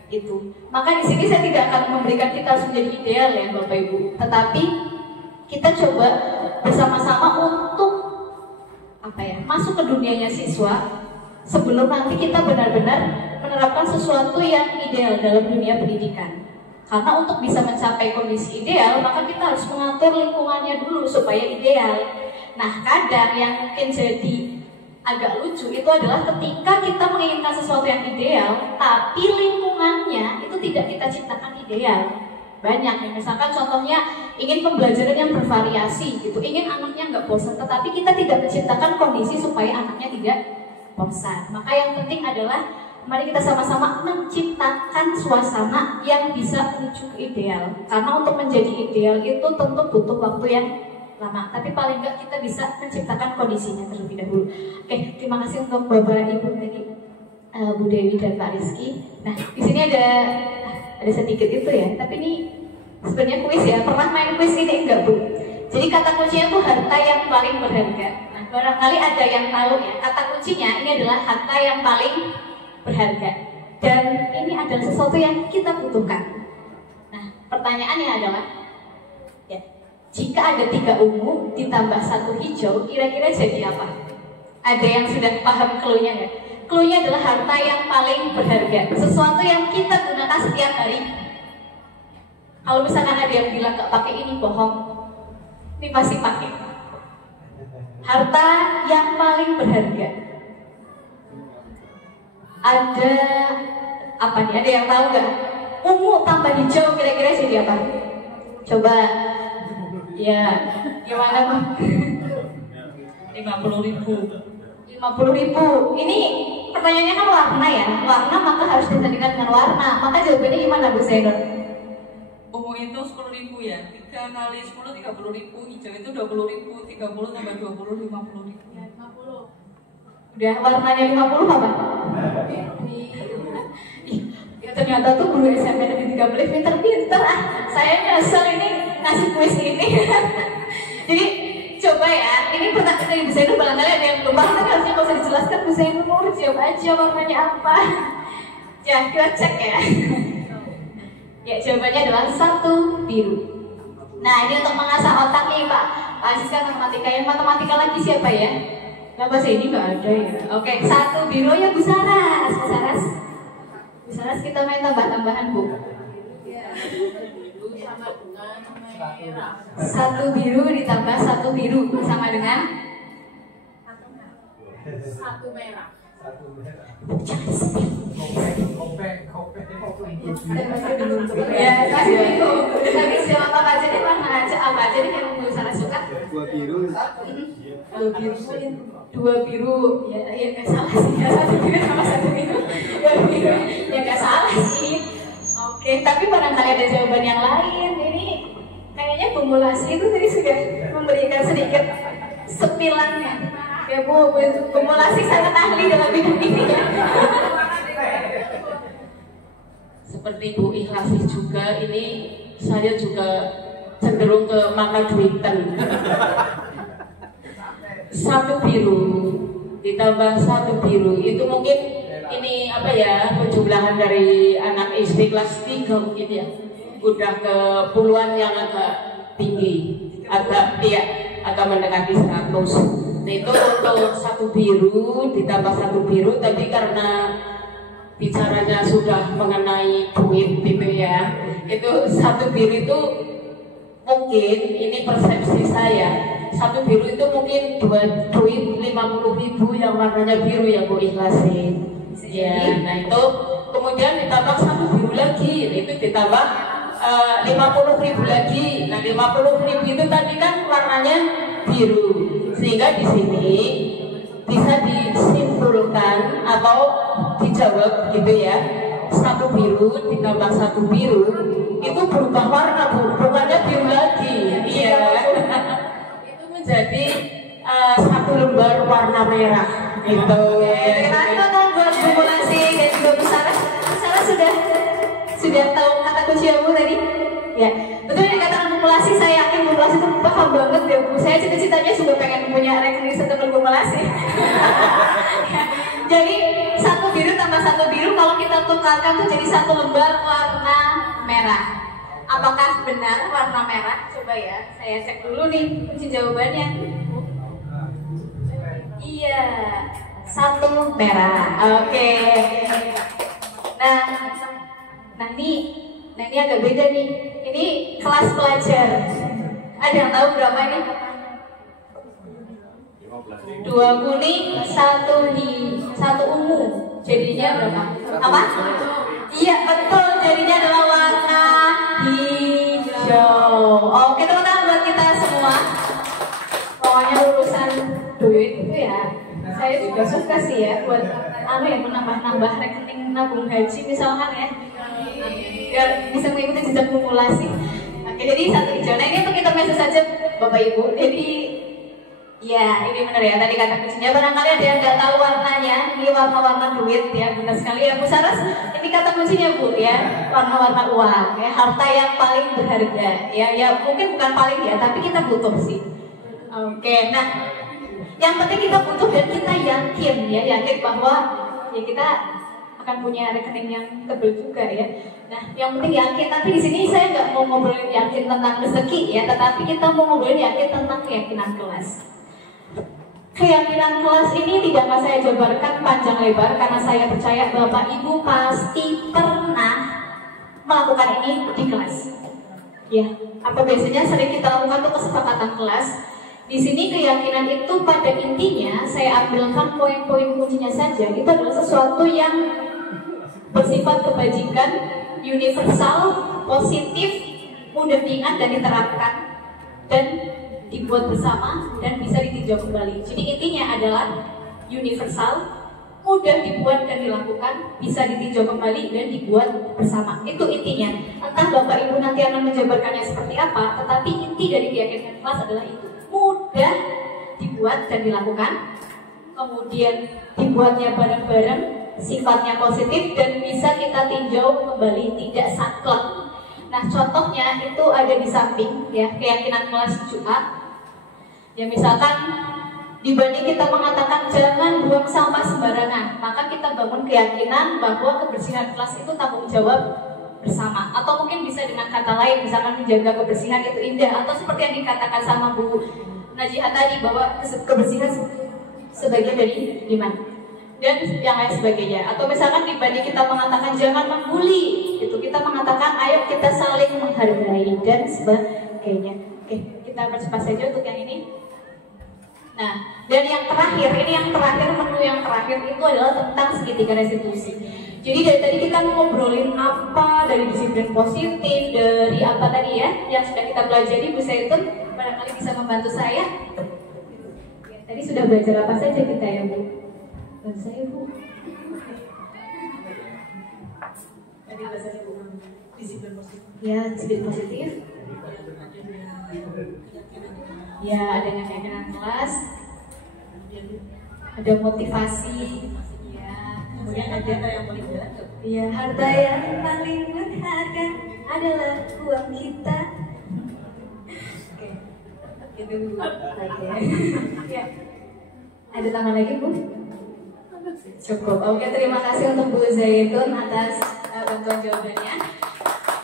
Itu. Maka di sini saya tidak akan memberikan kita harus menjadi ideal ya Bapak Ibu. Tetapi kita coba bersama-sama untuk masuk ke dunianya siswa sebelum nanti kita benar-benar menerapkan sesuatu yang ideal dalam dunia pendidikan. Karena untuk bisa mencapai kondisi ideal, maka kita harus mengatur lingkungannya dulu supaya ideal. Nah, kadang yang mungkin jadi agak lucu itu adalah ketika kita menginginkan sesuatu yang ideal, tapi lingkungannya itu tidak kita ciptakan ideal. Banyak ya, misalkan contohnya ingin pembelajaran yang bervariasi gitu, ingin anaknya nggak bosan, tetapi kita tidak menciptakan kondisi supaya anaknya tidak bosan. Maka yang penting adalah mari kita sama-sama menciptakan suasana yang bisa menuju ke ideal. Karena untuk menjadi ideal itu tentu butuh waktu yang lama, tapi paling nggak kita bisa menciptakan kondisinya terlebih dahulu. Oke, terima kasih untuk Bapak Ibu tadi, Bu Dewi dan Pak Rizky. Nah, di sini ada sedikit itu ya, tapi ini sebenarnya kuis ya. Pernah main kuis ini enggak Bu? Jadi kata kuncinya itu harta yang paling berharga. Nah, barangkali ada yang tahu ya, kata kuncinya ini adalah harta yang paling berharga. Dan ini adalah sesuatu yang kita butuhkan. Nah, pertanyaannya adalah, ya, jika ada 3 ungu ditambah 1 hijau, kira-kira jadi apa? Ada yang sudah paham clue-nya nggak? Clue-nya adalah harta yang paling berharga, sesuatu yang kita gunakan setiap hari. Kalau misalkan ada yang bilang nggak pakai ini, bohong. Ini pasti pakai. Harta yang paling berharga. Ada apa nih? Ada yang tahu nggak? Ungu tambah hijau kira-kira jadi apa? Coba. Ya, gimana Bang? 50.000. 50.000. Ini pertanyaannya kan warna ya. Warna maka harus disandingkan dengan warna. Maka jawabannya gimana Bu Zainur? Ungu itu 10.000 ya. 3 kali 10 30.000. Hijau itu 20.000. 30 tambah 20 50.000. Ya, 50. Udah warnanya 50 apa? Ya, ternyata tuh guru SMP Negeri 13 pinter-pinter. Saya nyesel ini ngasih kuis ini. Jadi coba ya, ini pertanyaan dari Bu Zainur barangkali ada yang belum paham, tapi harusnya nggak usah dijelaskan. Bu Zainur mau jawab aja warnanya apa. Ya, kita cek ya. Ya, jawabannya adalah 1 biru. Nah, ini untuk mengasah otak nih Pak Aziz kan matematika. Yang matematika lagi siapa ya? Nah, bahasa ini nggak ada ya. Oke, 1 biru ya Bu Saras. Bu Saras. Bu Saras kita main tambah-tambahan Bu. Satu biru ditambah 1 biru sama dengan 1 merah. jangan sedih. Ya, kasih itu. Tapi siapa aja deh, warna aja apa aja deh yang Bu Saras suka. 2 biru. 2 biru. Ya nggak salah sih. Ya 1 biru sama 1 biru. 2 biru. Ya nggak salah sih. Oke, tapi barangkali ada jawaban yang lain. Ini kayaknya kumulasi itu tadi sudah memberikan sedikit sepilannya. Ya Bu, kumulasi sangat ahli dalam bidang ini ya. Seperti Bu Ikhlasi juga, ini saya juga cenderung ke mata duitan. 1 biru ditambah 1 biru itu mungkin ini apa ya, penjumlahan dari anak SD kelas 3 mungkin ya, udah ke puluhan yang agak tinggi, agak mendekati 100. Nah itu untuk 1 biru ditambah 1 biru, tapi karena bicaranya sudah mengenai duit gitu ya, itu 1 biru itu mungkin, ini persepsi saya, 1 biru itu mungkin duit 50.000 yang warnanya biru ya Bu Ikhlasin. Ya, nah itu kemudian ditambah 1 biru lagi, itu ditambah 50.000 lagi. Nah 50.000 itu tadi kan warnanya biru, sehingga di sini bisa disimpulkan atau dijawab gitu ya. satu biru ditambah satu biru itu berubah warna Bu, bukannya biru lagi. Iya. Itu menjadi satu lembar warna merah gitu. Terima kasih teman buat simulasi dan juga Bu Sarah. Bu Sarah sudah tahu kata kunci ya Bu tadi? Ya, betul yang dikatakan kumulasi. Saya yakin kumulasi itu paham banget ya Bu. Saya cita-citanya juga pengen punya rekening setelah kumulasi. Jadi satu biru tambah satu biru kalau kita tukarkan tuh jadi satu lembar warna merah. Apakah benar warna merah? Coba ya, saya cek dulu nih kunci jawabannya. Iya, satu merah. Oke. Nah ini agak beda nih. Ini kelas pelajar. Ada yang tahu berapa ini? 2 kuning, 1 ungu. Jadinya berapa? Apa? Iya betul. Jadinya adalah warna hijau. Oke teman-teman, buat kita semua. Pokoknya urusan duit itu ya, saya juga suka sih ya buat menambah rekening nabung haji misalkan ya. Biar bisa mengikuti jejak kumulasi. Oke, jadi satu hijau. Nah ini untuk kita message saja Bapak Ibu. Jadi ya ini benar ya tadi kata kuncinya. Barangkali ada yang nggak tahu warnanya. Ini warna-warna duit ya, benar sekali ya Bu Saras. Ini kata kuncinya Bu ya, warna-warna uang ya, harta yang paling berharga ya. Ya mungkin bukan paling ya, tapi kita butuh sih. Oke, nah yang penting kita butuh dan kita yakin bahwa ya kita akan punya rekening yang tebal juga ya. Nah, yang penting yakin. Tapi di sini saya nggak mau ngobrolin yakin tentang rezeki ya, tetapi kita mau ngobrolin yakin tentang keyakinan kelas. Keyakinan kelas ini tidak akan saya jabarkan panjang lebar karena saya percaya Bapak Ibu pasti pernah melakukan ini di kelas. Ya, apa biasanya sering kita lakukan tuh kesepakatan kelas. Di sini keyakinan itu pada intinya saya ambilkan poin-poin kuncinya saja. Itu adalah sesuatu yang bersifat kebajikan, universal, positif, mudah diingat dan diterapkan, dan dibuat bersama dan bisa ditinjau kembali. Jadi intinya adalah universal, mudah dibuat dan dilakukan, bisa ditinjau kembali dan dibuat bersama. Itu intinya. Entah Bapak Ibu nanti akan menjabarkannya seperti apa, tetapi inti dari keyakinan kelas adalah itu. Mudah dibuat dan dilakukan, kemudian dibuatnya bareng-bareng, sifatnya positif dan bisa kita tinjau kembali, tidak saklek. Nah contohnya itu ada di samping ya, keyakinan kelas Jumat. Ya misalkan dibanding kita mengatakan jangan buang sampah sembarangan, maka kita bangun keyakinan bahwa kebersihan kelas itu tanggung jawab bersama. Atau mungkin bisa dengan kata lain, misalkan menjaga kebersihan itu indah. Atau seperti yang dikatakan sama Bu Najihah tadi, bahwa kebersihan sebagian dari iman dan yang lain sebagainya. Atau misalkan dibanding kita mengatakan jangan membuli, itu kita mengatakan ayo kita saling menghargai dan sebagainya. Oke, kita percepat saja untuk yang ini. Nah, dan yang terakhir, menu yang terakhir itu adalah tentang segitiga restitusi. Jadi dari tadi kita ngobrolin apa dari disiplin positif, dari apa tadi ya yang sudah kita pelajari. Bu Zaitun barangkali bisa membantu saya. Ya, tadi sudah belajar apa saja kita ya Bu? Bantu saya Bu. Tadi bahasanya bukan disiplin positif. Ya, disiplin positif. Ya, adanya keyakinan kelas. Ada motivasi. Kemudian ada yang paling berharga. Iya, harta yang paling berharga adalah uang kita. Oke, itu lagi ya. Ada tambahan lagi Bu? Cukup. Oke, terima kasih untuk Bu Zaitun atas bantuan jawabannya.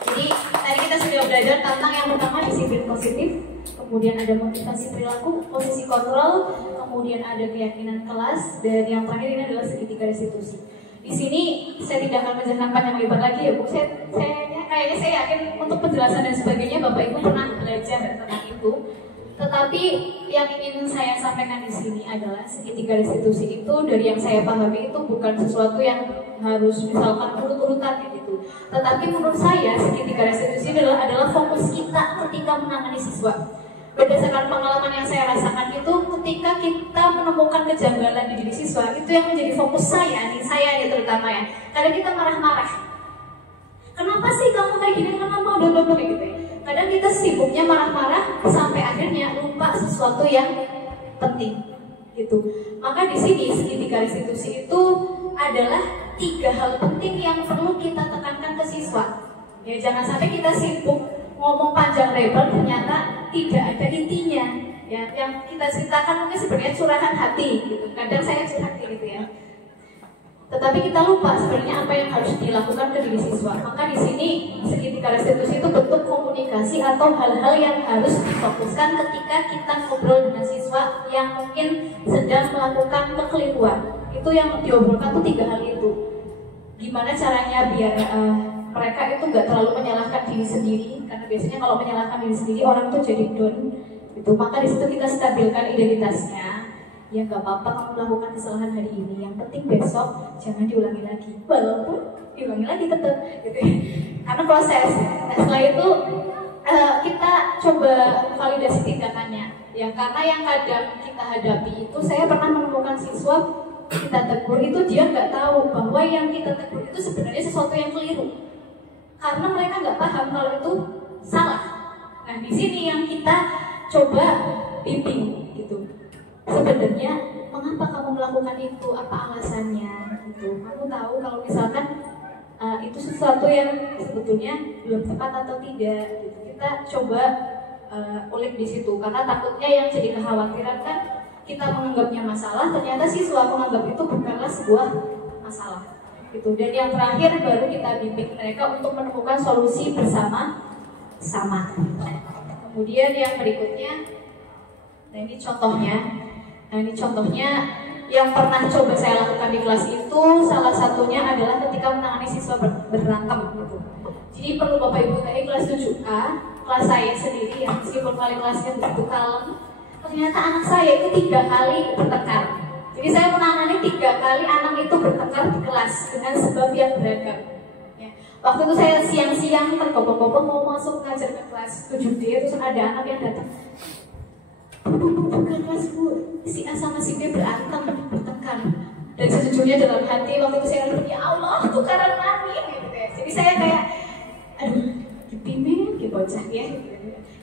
Jadi tadi kita sudah belajar tentang yang pertama disiplin positif, kemudian ada motivasi perilaku, posisi kontrol, kemudian ada keyakinan kelas, dan yang terakhir ini adalah segitiga restitusi. Di sini saya tidak akan menjelaskan panjang lebar lagi ya Bu. Kayaknya saya yakin untuk penjelasan dan sebagainya Bapak Ibu pernah belajar tentang itu. Tetapi yang ingin saya sampaikan di sini adalah segitiga restitusi itu dari yang saya pahami itu bukan sesuatu yang harus misalkan urut-urutan gitu. Tetapi menurut saya segitiga restitusi adalah fokus kita ketika menangani siswa. Berdasarkan pengalaman yang saya rasakan itu, ketika kita menemukan kejanggalan di diri siswa, itu yang menjadi fokus saya nih terutama ya. Kadang kita marah-marah, kenapa sih kamu kayak gini, kenapa udah gitu ya. Kadang kita sibuknya marah-marah sampai akhirnya lupa sesuatu yang penting gitu. Maka di sini segitiga restitusi itu adalah 3 hal penting yang perlu kita tekankan ke siswa. Ya, jangan sampai kita sibuk ngomong panjang lebar ternyata tidak ada intinya. Ya, yang kita ceritakan mungkin sebenarnya curahan hati gitu. Kadang saya curhat gitu ya. Tetapi kita lupa sebenarnya apa yang harus dilakukan ke diri siswa. Maka di sini segitiga restitusi itu bentuk komunikasi atau hal-hal yang harus difokuskan ketika kita ngobrol dengan siswa yang mungkin sedang melakukan kekeliruan. Itu yang diobrolkan tuh 3 hal itu. Gimana caranya biar mereka itu nggak terlalu menyalahkan diri sendiri, karena biasanya kalau menyalahkan diri sendiri orang tuh jadi down. Itu maka di situ kita stabilkan identitasnya. Ya nggak apa-apa kamu melakukan kesalahan hari ini, yang penting besok jangan diulangi lagi, walaupun diulangi lagi tetap gitu ya. Karena proses. Nah setelah itu kita coba validasi tindakannya ya, karena yang kadang kita hadapi itu, saya pernah menemukan siswa kita tegur itu dia nggak tahu bahwa yang kita tegur itu sebenarnya sesuatu yang keliru, karena mereka nggak paham kalau itu salah. Nah di sini yang kita coba bimbing gitu. Sebenarnya mengapa kamu melakukan itu? Apa alasannya? Gitu. Kamu tahu kalau misalkan itu sesuatu yang sebetulnya belum tepat atau tidak. Gitu. Kita coba ulik di situ, karena takutnya yang jadi kekhawatiran kan kita menganggapnya masalah, ternyata siswa menganggap itu bukanlah sebuah masalah. Gitu. Dan yang terakhir baru kita bimbing mereka untuk menemukan solusi bersama-sama. Kemudian yang berikutnya, nah ini contohnya yang pernah coba saya lakukan di kelas itu, salah satunya adalah ketika menangani siswa berantem gitu. Jadi perlu Bapak Ibu tadi kelas 7A, kelas saya sendiri yang meskipun wali kelasnya begitu kalem, ternyata anak saya itu 3 kali bertengkar. Jadi saya menangani 3 kali anak itu bertengkar di kelas dengan sebab yang beragam. Ya. Waktu itu saya siang-siang tergobong-gobong mau masuk ngajar ke kelas 7D, terus ada anak yang datang. Bukan kelas Bu, si A sama si B berantem, bertengkar. Dan sejujurnya dalam hati waktu itu saya berpikir, ya Allah, tukaran mami gitu ya. Jadi saya kayak, aduh, dipimpin, bocah ya.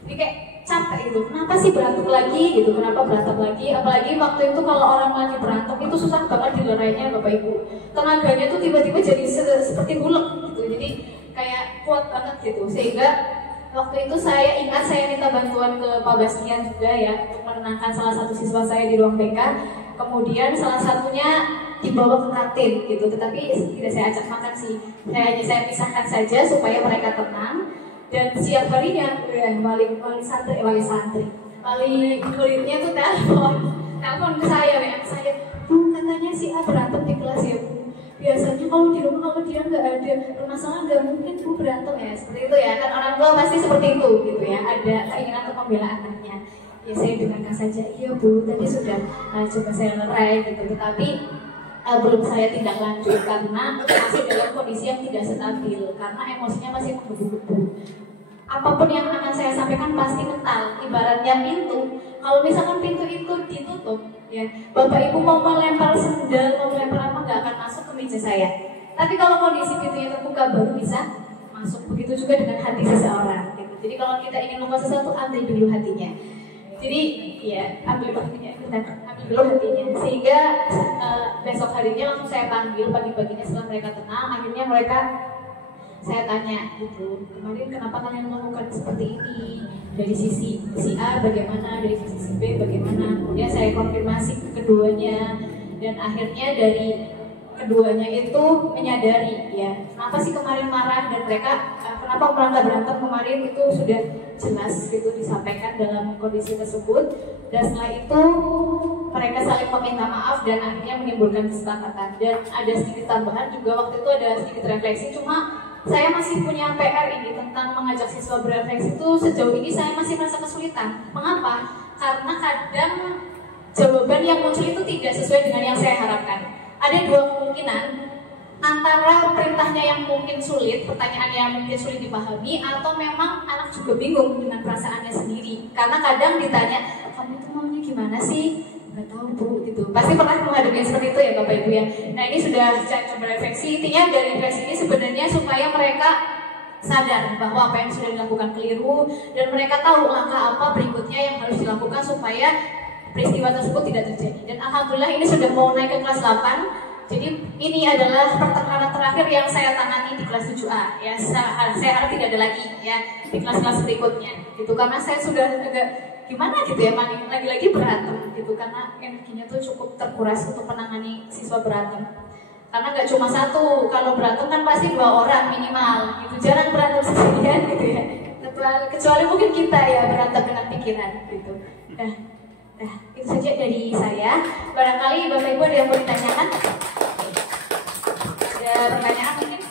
Jadi kayak capek gitu. Kenapa sih berantem lagi gitu? Kenapa berantem lagi? Apalagi waktu itu kalau orang lagi berantem itu susah banget dilerainya Bapak Ibu. Tenaganya tuh tiba-tiba jadi seperti bulek gitu. Jadi kayak kuat banget gitu. Sehingga waktu itu saya ingat saya minta bantuan ke Pak Bastian juga ya untuk menenangkan salah satu siswa saya di ruang BK. Kemudian salah satunya dibawa ke kantin gitu, tetapi tidak saya ajak makan sih. Saya pisahkan saja supaya mereka tenang. Dan siang harinya wali muridnya tuh telepon ke saya ya. Bu, katanya si A berantem di kelas ya Bu. Biasanya kalau di rumah kalau dia nggak ada permasalahan nggak mungkin Bu berantem ya, seperti itu ya kan, orang tua pasti seperti itu gitu ya, ada keinginan untuk membela anaknya. Ya saya dengarkan saja, iya Bu tadi sudah coba saya lerai gitu, tetapi belum saya tindak lanjut karena masih dalam kondisi yang tidak stabil, karena emosinya masih menggebu-gebu. Apapun yang akan saya sampaikan pasti mental, ibaratnya pintu. Kalau misalkan pintu itu ditutup, ya Bapak Ibu mau melempar sendal, mau melempar apa nggak akan masuk ke meja saya. Tapi kalau kondisi pintunya terbuka baru bisa masuk. Begitu juga dengan hati seseorang. Gitu. Jadi kalau kita ingin membuat sesuatu, ambil dulu hatinya. Jadi ya ambil dulu hatinya. Sehingga besok harinya langsung saya panggil pagi-paginya setelah mereka tenang. Akhirnya mereka saya tanya gitu, kemarin kenapa kalian melakukan seperti ini? Dari sisi si A bagaimana, dari sisi si B bagaimana? Kemudian saya konfirmasi ke keduanya, dan akhirnya dari keduanya itu menyadari ya kenapa sih kemarin marah, dan mereka kenapa mereka berantem kemarin itu sudah jelas gitu disampaikan dalam kondisi tersebut. Dan setelah itu mereka saling meminta maaf dan akhirnya menimbulkan kesepakatan. Dan ada sedikit tambahan juga, waktu itu ada sedikit refleksi, cuma saya masih punya PR ini tentang mengajak siswa berefleksi itu. Sejauh ini saya masih merasa kesulitan. Mengapa? Karena kadang jawaban yang muncul itu tidak sesuai dengan yang saya harapkan. Ada 2 kemungkinan, antara perintahnya yang mungkin sulit, pertanyaannya yang mungkin sulit dipahami, atau memang anak juga bingung dengan perasaannya sendiri. Karena kadang ditanya, kamu itu maunya gimana sih? Nggak tahu Bu, gitu. Pasti pernah menghadapi seperti itu ya Bapak Ibu ya. Nah ini sudah saya coba refleksi. Intinya dari refleksi ini sebenarnya supaya mereka sadar bahwa apa yang sudah dilakukan keliru dan mereka tahu langkah apa berikutnya yang harus dilakukan supaya peristiwa tersebut tidak terjadi. Dan alhamdulillah ini sudah mau naik ke kelas 8. Jadi ini adalah pertekanan terakhir yang saya tangani di kelas 7A. Ya, saya harap tidak ada lagi ya di kelas-kelas berikutnya. Gitu karena saya sudah agak gimana gitu ya, lagi-lagi berantem gitu karena energinya tuh cukup terkuras untuk menangani siswa berantem. Karena nggak cuma satu, kalau berantem kan pasti 2 orang minimal gitu, jarang berantem sendirian gitu ya. Kecuali mungkin kita ya berantem dengan pikiran gitu. Nah, itu saja dari saya. Barangkali Bapak Ibu ada yang mau ditanyakan? Ada pertanyaan mungkin?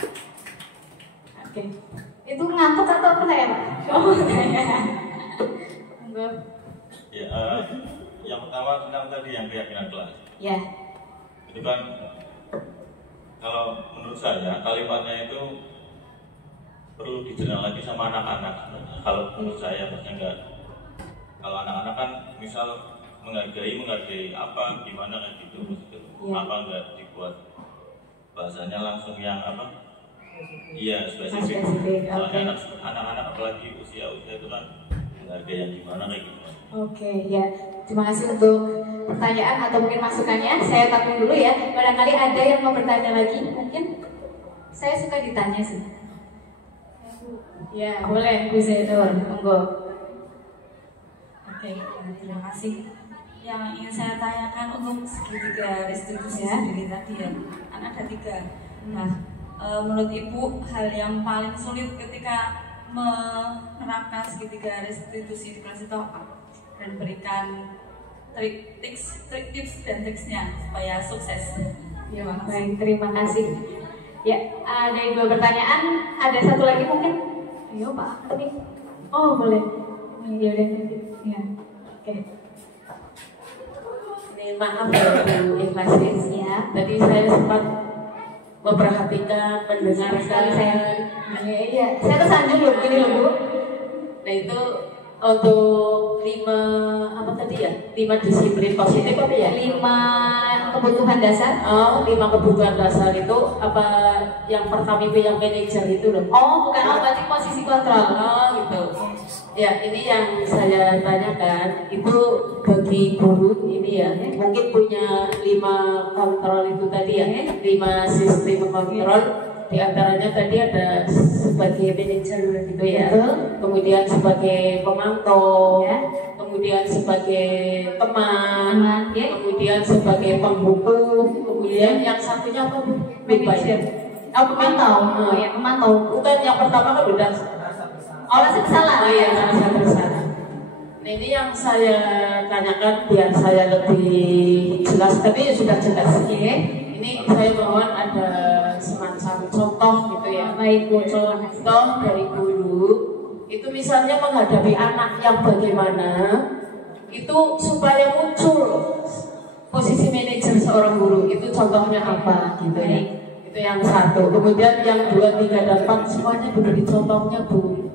Oke. Itu ngantuk atau apa ya, Pak? Oh, ya, yang pertama tentang tadi yang keyakinan kelas. Ya. Itu kan kalau menurut saya kalimatnya itu perlu dicerna lagi sama anak-anak. Kalau menurut saya maksudnya enggak. Kalau anak-anak kan misal menghargai apa gimana kan gitu maksudnya. Apa enggak dibuat bahasanya langsung yang apa? Iya, spesifik. Soalnya anak-anak apalagi usia itu kan menghargai yang gimana kayak gitu. Oke, ya. Terima kasih untuk pertanyaan atau mungkin masukannya. Saya tampung dulu ya. Barangkali ada yang mau bertanya lagi. Mungkin saya suka ditanya sih. Ya, boleh Bu Zainur, monggo. Oke, terima kasih. Yang ingin saya tanyakan untuk segitiga restitusi sendiri tadi ya, kan ada 3. Nah, menurut Ibu hal yang paling sulit ketika menerapkan segitiga restitusi di kelas itu apa? Dan berikan tips dan triksnya supaya sukses. Ya, baik, terima kasih. Ya, ada 2 pertanyaan. Ada satu lagi mungkin? Ayo Pak, tadi. Oh boleh. Ya udah. Ya, oke. Ini maaf ya Bu Ikhlasis ya. Tadi saya sempat memperhatikan, mendengarkan. Iya. Saya tersanjung loh, gini loh Bu. Nah itu untuk 5 apa tadi ya? 5 disiplin positif apa ya? 5 kebutuhan dasar. Oh, 5 kebutuhan dasar itu apa yang pertama itu yang manajer itu loh? Oh, bukan, berarti posisi kontrol. Oh, gitu. Ya, ini yang saya tanyakan itu bagi guru ini ya, mungkin punya 5 kontrol itu tadi ya, 5 sistem kontrol. Di antaranya tadi ada sebagai manajer gitu ya, kemudian sebagai pemantau, kemudian sebagai teman, kemudian sebagai pembuku, kemudian yang satunya apa Bu? Manajer. Oh, pemantau. Oh ya, pemantau. Bukan, yang pertama kan udah. Oh, rasa bersalah. Oh iya, rasa bersalah. Nah ini yang saya tanyakan biar saya lebih jelas, tapi sudah jelas. Ini saya mohon ada semacam contoh gitu ya. Baik Bu, contoh dari guru itu misalnya menghadapi anak yang bagaimana itu supaya muncul posisi manajer seorang guru, itu contohnya apa gitu ya. Itu yang satu. Kemudian yang 2, 3, dan 4 semuanya diberi contohnya Bu.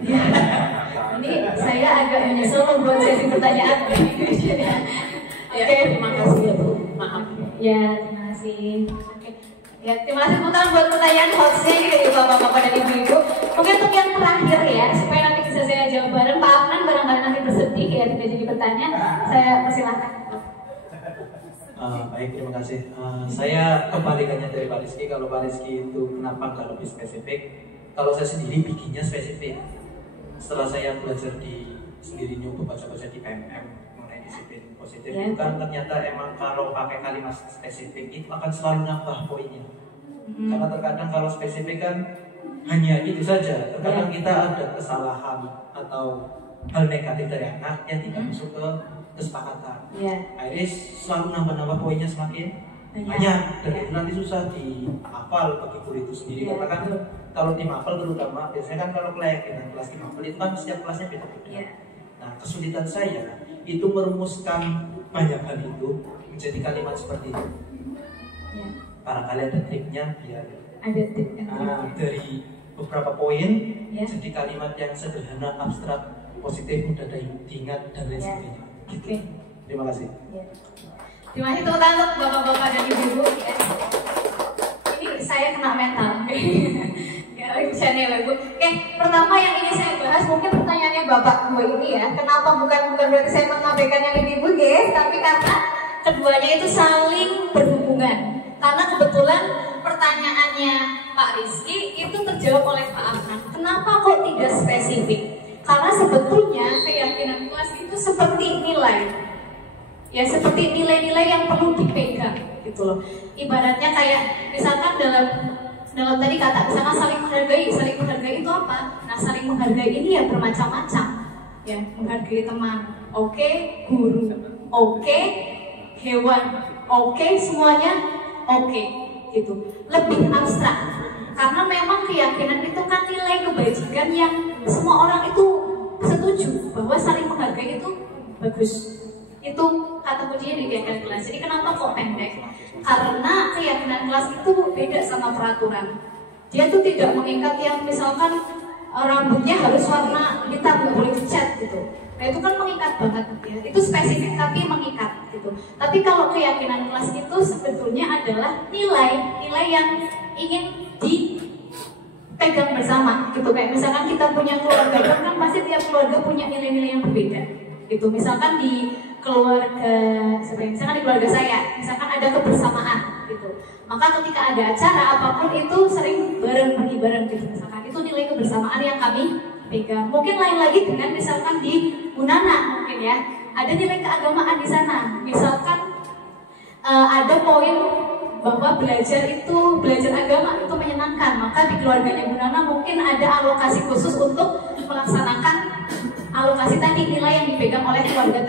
Ini saya agak menyesal membuat sesi pertanyaan. Ya, terima kasih ya Bu. Maaf. Ya, terima kasih. Oke. Ya, terima kasih Putra buat pertanyaan hostnya ini dari bapak-bapak dan ibu-ibu. Mungkin untuk yang terakhir ya, supaya nanti bisa saya jawab bareng. Pak Afnan barangkali nanti bersedih ya tidak jadi bertanya. Saya persilahkan. Baik, terima kasih. Saya kebalikannya dari Pak Rizky. Kalau Pak Rizky itu kenapa nggak lebih spesifik? Kalau saya sendiri bikinnya spesifik. Setelah saya belajar sendiri nyoba baca-baca di PMM mengenai disiplin positif, itu kan ternyata emang kalau pakai kalimat spesifik itu akan selalu nambah poinnya. Karena terkadang kalau spesifik kan hanya itu saja. Terkadang kita ada kesalahan atau hal negatif dari anak yang tidak masuk ke kesepakatan. Akhirnya selalu nambah-nambah poinnya semakin banyak, dan itu nanti susah dihafal bagi guru itu sendiri. Karena kan kalau tim hafal terutama biasanya kan kalau keyakinan kelas tim hafal itu kan setiap kelasnya beda-beda. Nah kesulitan saya itu merumuskan banyak hal itu menjadi kalimat seperti itu. Barangkali ada triknya biar dari beberapa poin jadi kalimat yang sederhana, abstrak, positif, mudah diingat dan lain sebagainya. Gitu. Terima kasih. Terima kasih teman-teman untuk bapak-bapak dan ibu-ibu. Ini saya kena mental. bercanda ya Bu. Oke, pertama yang ingin saya bahas mungkin pertanyaannya Bapak Bu ini ya. Kenapa bukan berarti saya mengabaikan yang ini Bu guys, tapi karena keduanya itu saling berhubungan. Karena kebetulan pertanyaannya Pak Rizky itu terjawab oleh Pak Afnan. Kenapa kok tidak spesifik? Karena sebetulnya keyakinan kelas itu seperti nilai. Ya seperti nilai-nilai yang perlu dipegang gitu loh. Ibaratnya kayak misalkan dalam tadi kata misalkan saling menghargai itu apa? Nah saling menghargai ini ya bermacam-macam. Ya menghargai teman, oke, guru, oke, hewan, oke, semuanya oke, gitu. Lebih abstrak. Karena memang keyakinan itu kan nilai kebajikan yang semua orang itu setuju bahwa saling menghargai itu bagus. Itu kata kuncinya di keyakinan kelas. Jadi kenapa kok pendek? Karena keyakinan kelas itu beda sama peraturan. Dia tuh tidak mengikat yang misalkan rambutnya harus warna hitam, nggak boleh dicat gitu. Nah itu kan mengikat banget ya. Itu spesifik tapi mengikat gitu. Tapi kalau keyakinan kelas itu sebetulnya adalah nilai yang ingin dipegang bersama gitu. Kayak misalkan kita punya keluarga kan pasti tiap keluarga punya nilai-nilai yang berbeda gitu. Misalkan di keluarga misalkan di keluarga saya misalkan ada kebersamaan gitu, maka ketika ada acara apapun itu sering bareng gitu. Misalkan itu nilai kebersamaan yang kami pegang. Mungkin lain lagi dengan misalkan di Unana mungkin ya ada nilai keagamaan di sana. Misalkan ada poin bahwa belajar agama itu menyenangkan, maka di keluarganya Unana mungkin ada alokasi khusus untuk melaksanakan alokasi tadi nilai yang dipegang oleh keluarga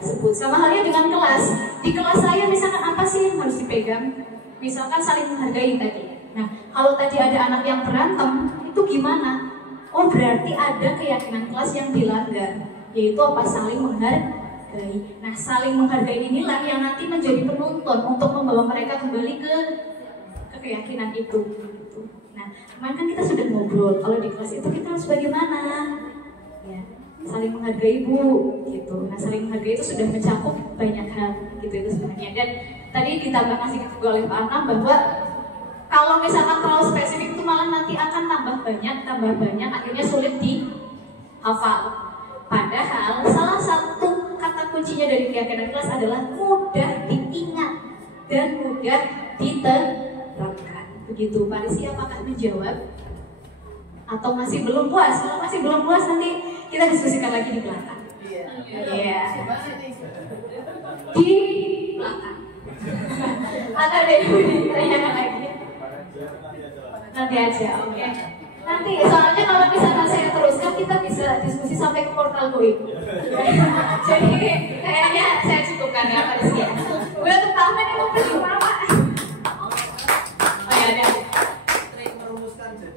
tersebut. Sama halnya dengan kelas. Di kelas saya misalkan apa sih yang harus dipegang? Misalkan saling menghargai tadi. Nah, kalau tadi ada anak yang berantem, itu gimana? Oh, berarti ada keyakinan kelas yang dilanggar, yaitu apa? Saling menghargai. Nah, saling menghargai inilah yang nanti menjadi penuntun untuk membawa mereka kembali ke keyakinan itu. Nah, kemarin kan kita sudah ngobrol kalau di kelas itu kita harus bagaimana? Ya. Saling menghargai Bu, gitu. Nah saling menghargai itu sudah mencakup banyak hal, gitu itu sebenarnya. Dan tadi ditambah kasih juga oleh Pak Anam bahwa kalau misalkan terlalu spesifik itu malah nanti akan tambah banyak, akhirnya sulit dihafal. Padahal salah satu kata kuncinya dari keyakinan kelas adalah mudah diingat dan mudah diterapkan. Begitu, Pak Rizky apakah menjawab? Atau masih belum puas? Kalau masih belum puas nanti kita diskusikan lagi di belakang. Iya. Di belakang. Atau ada yang ditanyakan lagi? Nanti aja, oke. Nanti soalnya kalau misalkan saya teruskan kita bisa diskusi sampai ke portal goib. Jadi kayaknya saya cukupkan ya Pak Rizky. Udah tertawa nih mau pergi kemana Pak? Oh ya ada.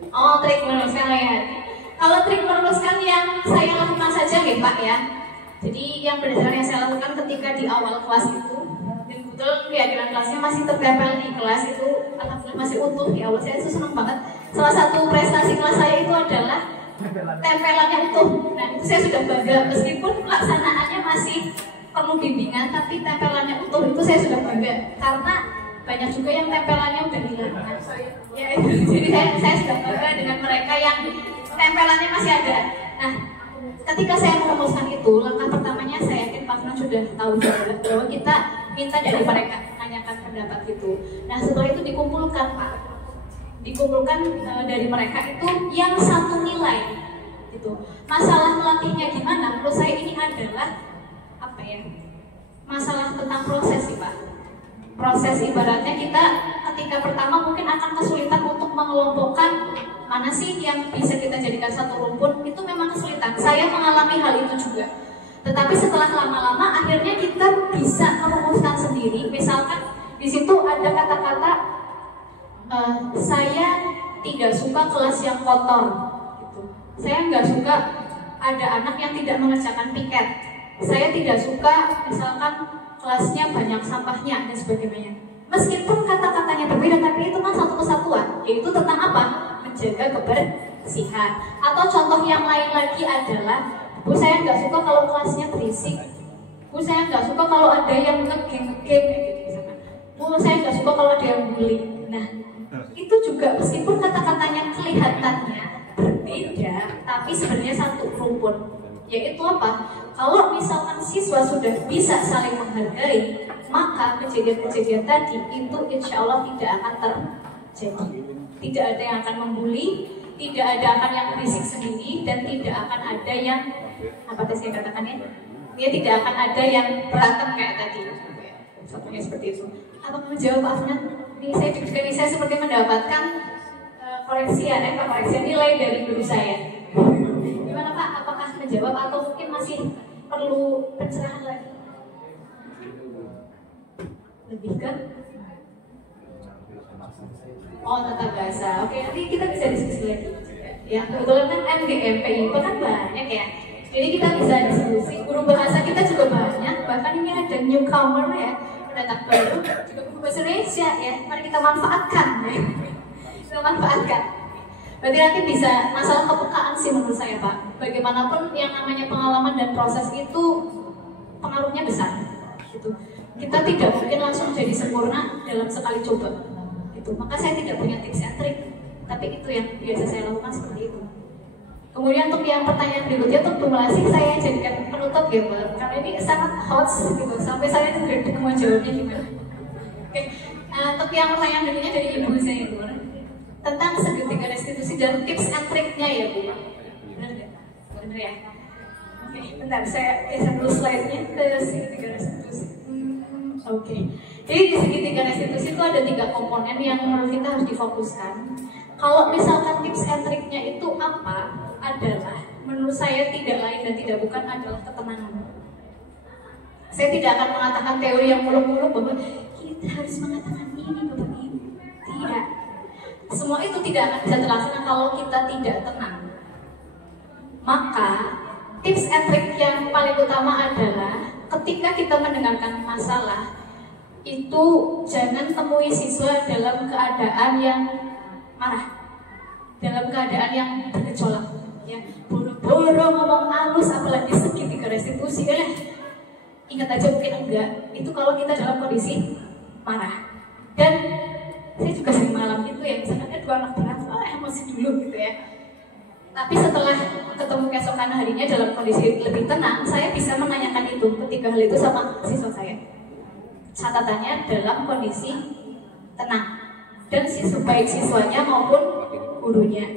Oh, trik merumuskan ya. Kalau trik merumuskan yang saya lakukan saja ya Pak ya. Jadi yang berdasarkan yang saya lakukan ketika di awal kelas itu, dan betul keyakinan kelasnya masih tertempel di kelas itu, alhamdulillah masih utuh di awal. Saya itu senang banget. Salah satu prestasi kelas saya itu adalah tempelannya utuh. Nah itu saya sudah bangga meskipun pelaksanaannya masih perlu bimbingan, tapi tempelannya utuh itu saya sudah bangga karena banyak juga yang tempelannya udah hilang. Ya, jadi saya sudah bangga dengan mereka yang tempelannya masih ada. Nah, ketika saya merumuskan itu, langkah pertamanya saya yakin Pak Fran sudah tahu juga bahwa kita minta dari mereka tanyakan pendapat itu. Nah, setelah itu dikumpulkan Pak, dari mereka itu yang satu nilai. Gitu. Masalah melatihnya gimana? Menurut saya ini adalah apa ya? Masalah tentang proses sih Pak. Proses ibaratnya kita ketika pertama mungkin akan kesulitan untuk mengelompokkan mana sih yang bisa kita jadikan satu rumpun, itu memang kesulitan. Saya mengalami hal itu juga. Tetapi setelah lama-lama akhirnya kita bisa merumuskan sendiri. Misalkan di situ ada kata-kata saya tidak suka kelas yang kotor. Gitu. Saya nggak suka ada anak yang tidak mengerjakan piket. Saya tidak suka misalkan kelasnya banyak sampahnya dan sebagainya. Meskipun kata-katanya berbeda, tapi itu kan satu kesatuan, yaitu tentang apa? Menjaga kebersihan. Atau contoh yang lain lagi adalah, Bu saya nggak suka kalau kelasnya berisik. Bu saya nggak suka kalau ada yang nge-game gitu misalkan. Bu saya nggak suka kalau ada yang bully. Nah, itu juga meskipun kata-katanya kelihatannya berbeda, tapi sebenarnya satu rumpun. Yaitu apa? Kalau misalkan siswa sudah bisa saling menghargai, maka kejadian-kejadian tadi itu insya Allah tidak akan terjadi. Tidak ada yang akan membuli, tidak ada akan yang berisik sendiri, dan tidak akan ada yang apa tadi saya katakan ya? Dia tidak akan ada yang berantem kayak tadi. Contohnya seperti itu. Apakah menjawab Pak Afnan? Ini saya seperti mendapatkan koreksian nilai dari guru saya. Gimana Pak? Apakah menjawab atau mungkin masih perlu pencerahan lagi? Lebih ke? Oh, tata bahasa. Oke, nanti kita bisa diskusi lagi. Ya, kebetulan kan MDMPI itu kan banyak ya. Jadi kita bisa diskusi. Guru bahasa kita juga banyak. Bahkan ini ada newcomer ya, pendatang baru, juga guru bahasa Indonesia ya. Mari kita manfaatkan. Ya. Kita manfaatkan. Berarti nanti bisa masalah kepekaan sih menurut saya Pak. Bagaimanapun yang namanya pengalaman dan proses itu pengaruhnya besar. Gitu. Kita tidak mungkin langsung jadi sempurna dalam sekali coba. Gitu. Maka saya tidak punya tips and trick, tapi itu yang biasa saya lakukan seperti itu. Kemudian untuk yang pertanyaan berikutnya untuk kumulasi saya jadikan penutup ya Pak, karena ini sangat hot gitu. Sampai saya juga mau jawabnya gimana. Oke. Untuk yang pertanyaan berikutnya dari ibu saya Bu, tentang segitiga restitusi dan tips and triknya ya Bu. Benar nggak? Benar ya? Oke, bentar saya geser dulu slide-nya ke segitiga restitusi. Oke. Jadi di segitiga restitusi itu ada 3 komponen yang menurut kita harus difokuskan. Kalau misalkan tips and triknya itu apa? Adalah menurut saya tidak lain dan tidak bukan adalah ketenangan. Saya tidak akan mengatakan teori yang muluk-muluk bahwa kita harus mengatakan ini Bapak Ibu. Tidak. Semua itu tidak akan bisa terlaksana kalau kita tidak tenang. Maka tips and trick yang paling utama adalah ketika kita mendengarkan masalah itu jangan temui siswa dalam keadaan yang marah, dalam keadaan yang bergejolak, ya boro-boro ngomong halus, apalagi segitiga restitusi. Ingat aja mungkin enggak itu kalau kita dalam kondisi marah. Dan saya juga sering mengalami itu ya, misalnya 2 anak berat, emosi dulu gitu ya. Tapi setelah ketemu keesokan harinya dalam kondisi lebih tenang, saya bisa menanyakan itu, 3 hal itu sama siswa saya. Catatannya dalam kondisi tenang, dan baik siswanya maupun gurunya.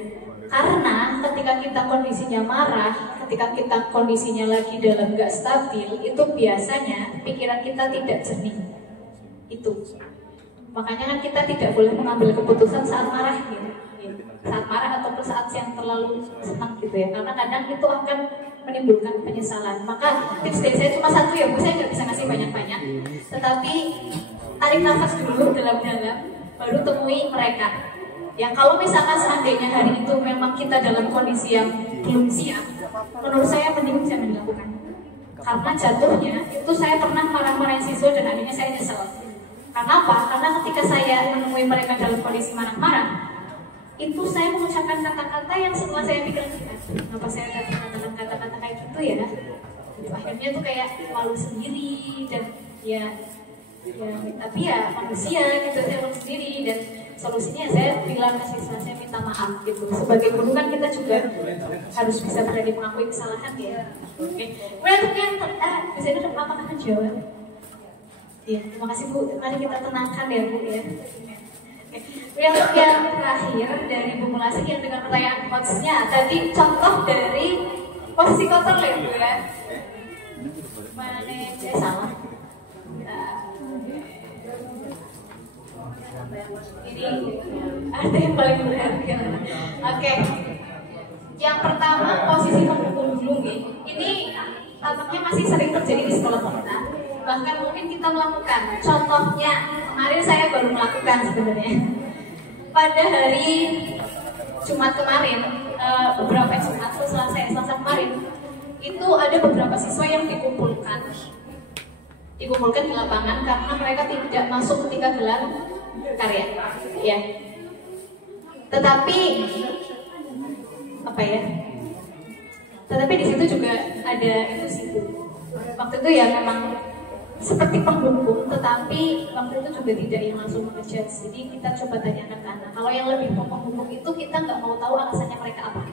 Karena ketika kita kondisinya marah, ketika kita kondisinya lagi dalam gak stabil, itu biasanya pikiran kita tidak jernih. Itu makanya kan kita tidak boleh mengambil keputusan saat marah gitu. Saat marah ataupun saat yang terlalu senang gitu ya, karena kadang itu akan menimbulkan penyesalan. Maka tips dari saya cuma 1 ya Bu, saya nggak bisa ngasih banyak-banyak, tetapi tarik nafas dulu dalam-dalam, baru temui mereka. Yang kalau misalkan seandainya hari itu memang kita dalam kondisi yang belum siap, menurut saya mending jangan dilakukan. Karena jatuhnya itu saya pernah marah-marahin siswa dan akhirnya saya nyesel. Karena apa? Karena ketika saya menemui mereka dalam kondisi marah-marah, itu saya mengucapkan kata-kata yang setelah saya pikir, kenapa saya katakan kata-kata kayak gitu ya? Akhirnya tuh kayak malu sendiri dan ya tapi ya manusia gitu, saya malu sendiri. Dan solusinya saya bilang ke siswa, saya minta maaf gitu. Sebagai guru kan kita juga harus bisa berani mengakui kesalahan ya. Oke. Kemudian untuk yang bisa itu apakah menjawab? Iya, terima kasih Bu. Mari kita tenangkan ya Bu ya. Yang terakhir dari Bu Mulasik yang dengan pertanyaan coachnya tadi, contoh dari posisi kotor ya Bu ya. Mana saya salah? Ini ada yang paling benar. Oke. Yang pertama posisi pemukul dulu nih. Ini tampaknya masih sering terjadi di sekolah kita. Bahkan mungkin kita melakukan. Contohnya kemarin saya baru melakukan sebenarnya. Pada hari Jumat kemarin, beberapa Jumat Selasa kemarin, itu ada beberapa siswa yang dikumpulkan di lapangan karena mereka tidak masuk ketika gelar karya, ya. Tetapi Tetapi di situ juga ada itu sih. Waktu itu ya memang seperti penghukum, tetapi waktu itu juga tidak yang langsung ngejudge. Jadi kita coba tanya anak-anak. Kalau yang lebih penghukum itu kita nggak mau tahu alasannya mereka apa.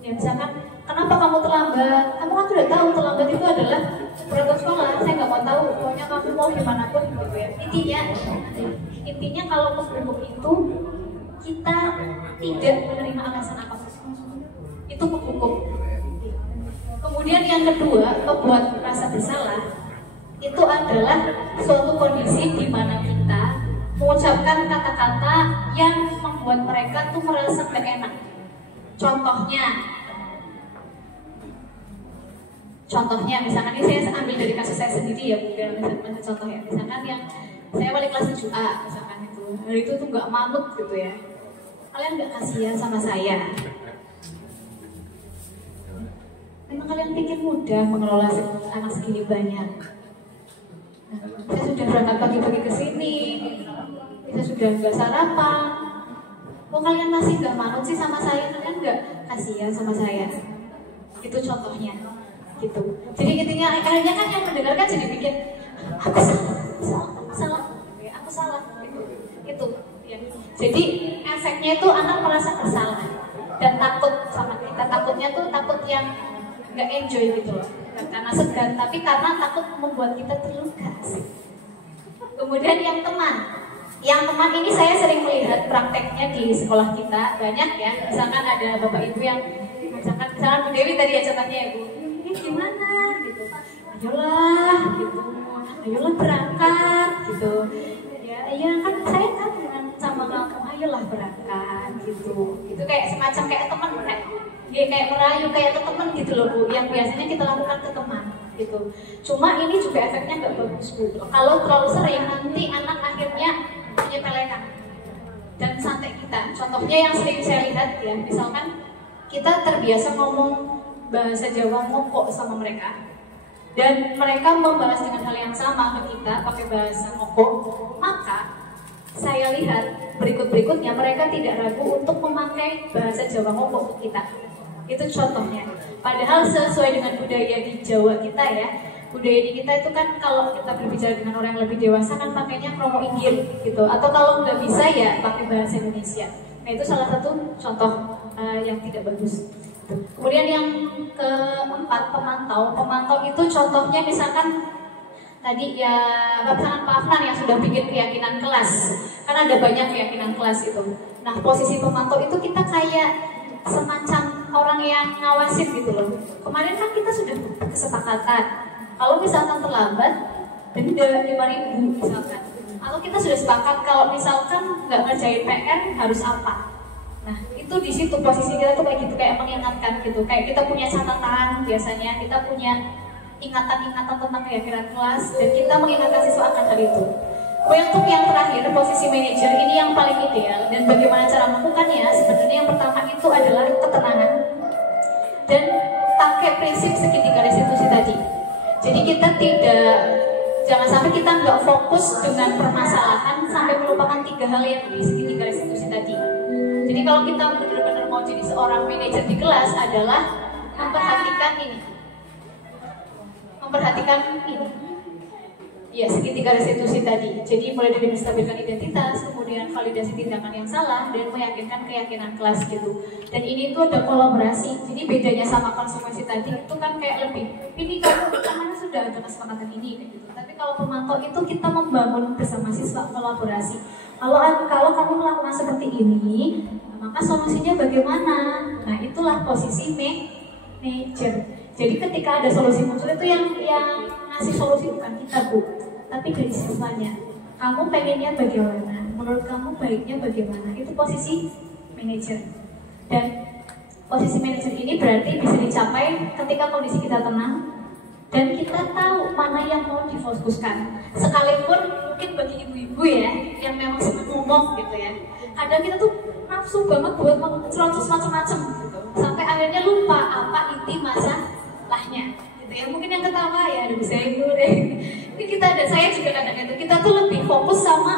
Ya misalkan, kenapa kamu terlambat? Kamu kan sudah tahu terlambat itu adalah peraturan sekolah. Saya nggak mau tahu. Pokoknya kamu mau gimana pun gitu ya. Intinya kalau penghukum itu kita tidak menerima alasan apapun. Itu penghukum. Kemudian yang kedua, membuat rasa bersalah. Itu adalah suatu kondisi di mana kita mengucapkan kata-kata yang membuat mereka tuh merasa gak enak. Contohnya misalkan ini saya ambil dari kasus saya sendiri ya, bukan contoh ya. Misalkan yang saya balik kelas 7A, misalkan itu hari itu tuh gak manut gitu ya. Kalian gak kasihan sama saya? Memang kalian pikir mudah mengelola anak segini banyak? Saya sudah berangkat pagi-pagi ke sini, saya sudah nggak sarapan. Kok kalian masih nggak manut sih sama saya? Kalian nggak kasihan sama saya? Itu contohnya, gitu. Jadi intinya akhirnya kan yang mendengarkan jadi pikir aku salah, itu. Ya. Jadi efeknya itu anak merasa bersalah dan takut sama kita. Takutnya tuh takut yang nggak enjoy gitu loh. Karena segan, tapi karena takut membuat kita terluka. Kemudian yang teman ini saya sering melihat prakteknya di sekolah kita banyak ya. Misalkan ada bapak ibu yang misalkan Bu Dewi tadi ya contohnya ya Bu, ini gimana gitu, ayolah berangkat gitu ya kan saya kan dengan sama kamu, ayolah berangkat gitu. Itu kayak semacam kayak teman kayak merayu kayak ke teman gitu loh Bu, yang biasanya kita lakukan ke teman gitu. Cuma ini juga efeknya nggak bagus Bu. Kalau terlalu sering nanti anak akhirnya menyepelekan dan santai kita. Contohnya yang sering saya lihat ya, misalkan kita terbiasa ngomong bahasa Jawa ngokok sama mereka dan mereka membalas dengan hal yang sama ke kita pakai bahasa ngokok, maka saya lihat berikutnya mereka tidak ragu untuk memakai bahasa Jawa ngokok ke kita. Itu contohnya. Padahal sesuai dengan budaya di Jawa kita ya, budaya di kita itu kan kalau kita berbicara dengan orang yang lebih dewasa kan pakainya kromo inggil gitu, atau kalau nggak bisa ya pakai bahasa Indonesia. Nah itu salah satu contoh yang tidak bagus. Kemudian yang keempat, pemantau itu contohnya misalkan tadi ya Pak Afnan yang sudah bikin keyakinan kelas, kan ada banyak keyakinan kelas itu. Nah posisi pemantau itu kita kayak semacam orang yang ngawasin gitu loh. Kemarin kan kita sudah kesepakatan kalau misalkan terlambat denda 5.000 misalkan, atau kita sudah sepakat kalau misalkan nggak ngerjain PR harus apa. Nah itu di situ posisi kita tuh kayak gitu, kayak mengingatkan gitu, kayak kita punya catatan, biasanya kita punya ingatan-ingatan tentang keyakinan kelas dan kita mengingatkan siswa akan hal itu. Untuk yang terakhir, posisi manajer ini yang paling ideal dan bagaimana cara melakukannya. Sebenarnya yang pertama itu adalah ketenangan dan pakai prinsip segitiga restitusi tadi. Jadi kita jangan sampai kita nggak fokus dengan permasalahan sampai melupakan 3 hal yang di segitiga restitusi tadi. Jadi kalau kita benar-benar mau jadi seorang manajer di kelas adalah memperhatikan ini. Ya, segitiga restitusi tadi. Jadi mulai dari menstabilkan identitas, kemudian validasi tindakan yang salah, dan meyakinkan keyakinan kelas gitu. Dan ini tuh ada kolaborasi. Jadi bedanya sama konsekuensi tadi itu kan kayak lebih, ini karena sudah ada kesepakatan ini gitu. Tapi kalau pemantau itu kita membangun bersama siswa kolaborasi. Kalau kamu melakukan seperti ini, maka solusinya bagaimana? Nah itulah posisi manager. Jadi ketika ada solusi muncul itu yang ngasih solusi bukan kita Bu, tapi dari siswanya. Kamu pengennya bagaimana? Menurut kamu baiknya bagaimana? Itu posisi manajer. Dan posisi manajer ini berarti bisa dicapai ketika kondisi kita tenang dan kita tahu mana yang mau difokuskan. Sekalipun mungkin bagi ibu-ibu ya yang memang senang ngomong gitu ya, kadang kita tuh nafsu banget buat mencerotos macam-macam gitu, sampai akhirnya lupa apa inti masalahnya gitu ya. Mungkin yang ketawa ya aduh saya dulu deh. Ini kita ada, saya juga kadang itu kita tuh lebih fokus sama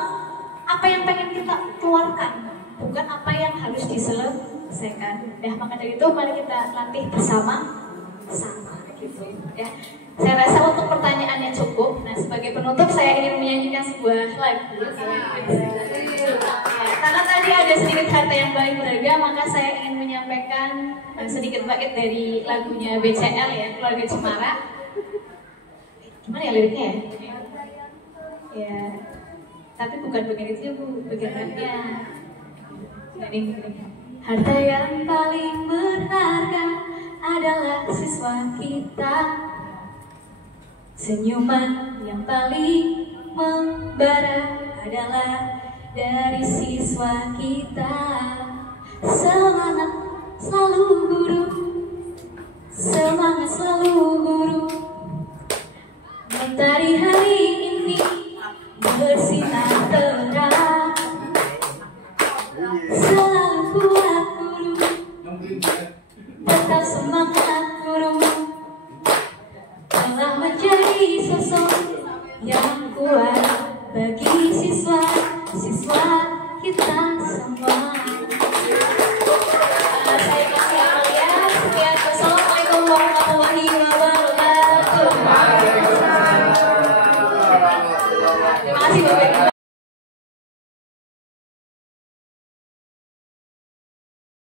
apa yang pengen kita keluarkan, bukan apa yang harus diselesaikan. Maka dari itu mari kita latih bersama gitu. Ya. Saya rasa untuk pertanyaannya cukup. Nah, sebagai penutup saya ingin menyanyikan sebuah lagu. Karena tadi ada sedikit harta yang paling berharga, maka saya ingin menyampaikan sedikit bait dari lagunya BCL ya, Keluarga Cemara. Gimana ya liriknya ya? Ya, tapi bukan bagian itu Bu, bagian rapnya. Ini. Harta yang paling berharga adalah siswa kita. Senyuman yang paling membara adalah dari siswa kita. Semangat selalu guru, semangat selalu guru. Mentari hari ini bersinar terang. Selalu kuat guru, tetap semangat guru. Telah menjadi sosok yang kuat bagi siswa kita semua. Saya kasih Amalia. Sekian, wassalamualaikum warahmatullahi wabarakatuh. Terima kasih Bapak Ibu.